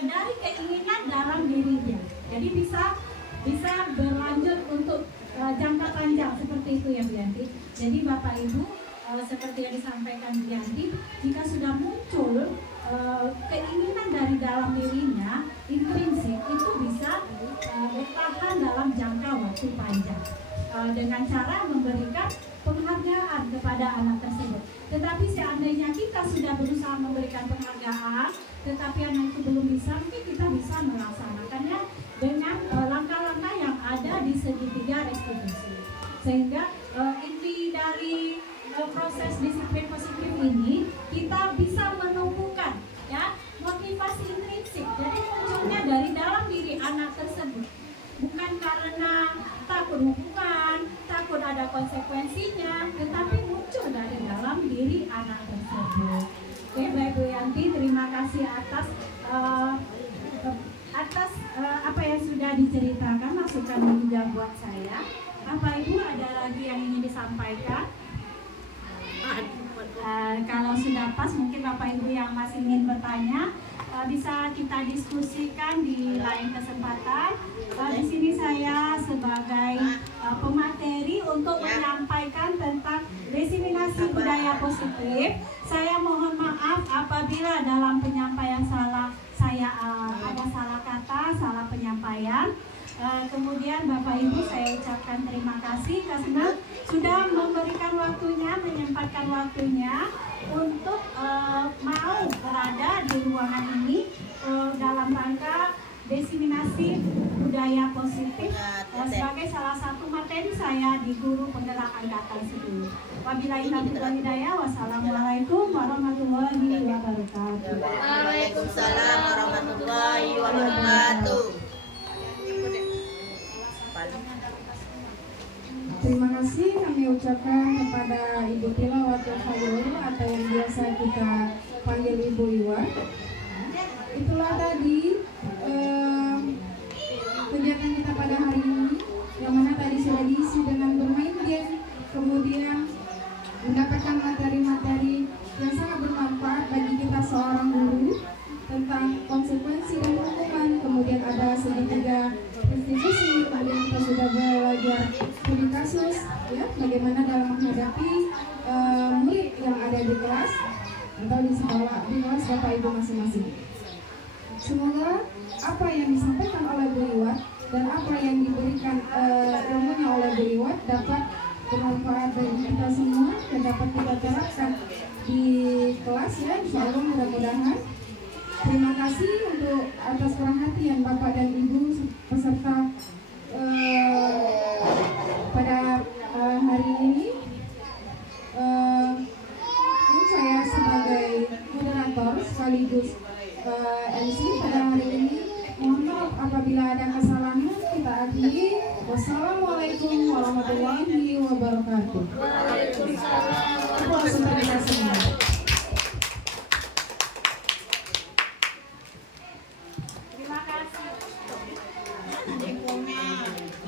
dari keinginan dalam dirinya. Jadi bisa berlanjut untuk jangka panjang seperti itu ya, Bu Yanti. Jadi Bapak Ibu, seperti yang disampaikan Bu Yanti, jika sudah muncul keinginan dari dalam dirinya, intrinsik, itu bisa bertahan dalam jangka waktu panjang dengan cara memberikan penghargaan kepada anak tersebut. Tetapi seandainya kita sudah berusaha memberikan penghargaan, tetapi anak itu belum bisa, mungkin kita bisa melaksanakannya dengan langkah-langkah yang ada di segitiga restitusi. Sehingga inti dari proses disiplin positif ini, kita bisa menumbuhkan ya motivasi intrinsik. Jadi munculnya dari dalam diri anak tersebut, bukan karena takut hukuman, takut ada konsekuensinya, tetapi muncul dari dalam diri anak tersebut. Oke, Bapak Ibu Yanti, terima kasih atas apa yang sudah diceritakan, masukan juga buat saya. Bapak Ibu ada lagi yang ingin disampaikan? Kalau sudah pas, mungkin Bapak Ibu yang masih ingin bertanya bisa kita diskusikan di lain kesempatan. Di sini saya sebagai pemateri untuk menyampaikan tentang diseminasi budaya positif. Saya mohon maaf apabila dalam penyampaian saya ada salah kata, salah penyampaian. Kemudian Bapak Ibu saya ucapkan terima kasih karena sudah memberikan waktunya, menyempatkan waktunya untuk mau berada di ruangan ini dalam rangka diseminasi budaya positif sebagai salah satu materi saya di Guru Penggerak Angkatan 10. Wabillahi taufiq wal hidayah. Wassalamualaikum warahmatullahi wabarakatuh. Waalaikumsalam warahmatullahi wabarakatuh. Terima kasih kami ucapkan kepada Ibu Tilawatul Khairul atau yang biasa kita panggil Ibu Iwa. Itulah tadi kegiatan kita pada hari ini, yang mana tadi sudah diisi dengan bermain game, kemudian mendapatkan materi-materi yang sangat bermanfaat bagi kita seorang guru tentang konsekuensi dan hukuman. Kemudian ada segitiga restitusi, kemudian kita sudah belajar studi kasus, ya, bagaimana dalam menghadapi murid yang ada di kelas atau di sekolah, di kelas Bapak Ibu masing-masing. Semoga apa yang disampaikan oleh Bu Iwat dan apa yang diberikan ilmunya oleh Bu Iwat dapat bermanfaat bagi kita semua dan dapat kita terapkan di kelas, ya, insya Allah mudah-mudahan. Terima kasih untuk atas perhatian Bapak dan Ibu peserta pada hari ini. Ini saya sebagai moderator sekaligus MC pada hari ini. Mohon maaf apabila ada kesalahan, kita akhiri. Wassalamualaikum warahmatullahi wabarakatuh. Waalaikumsalam.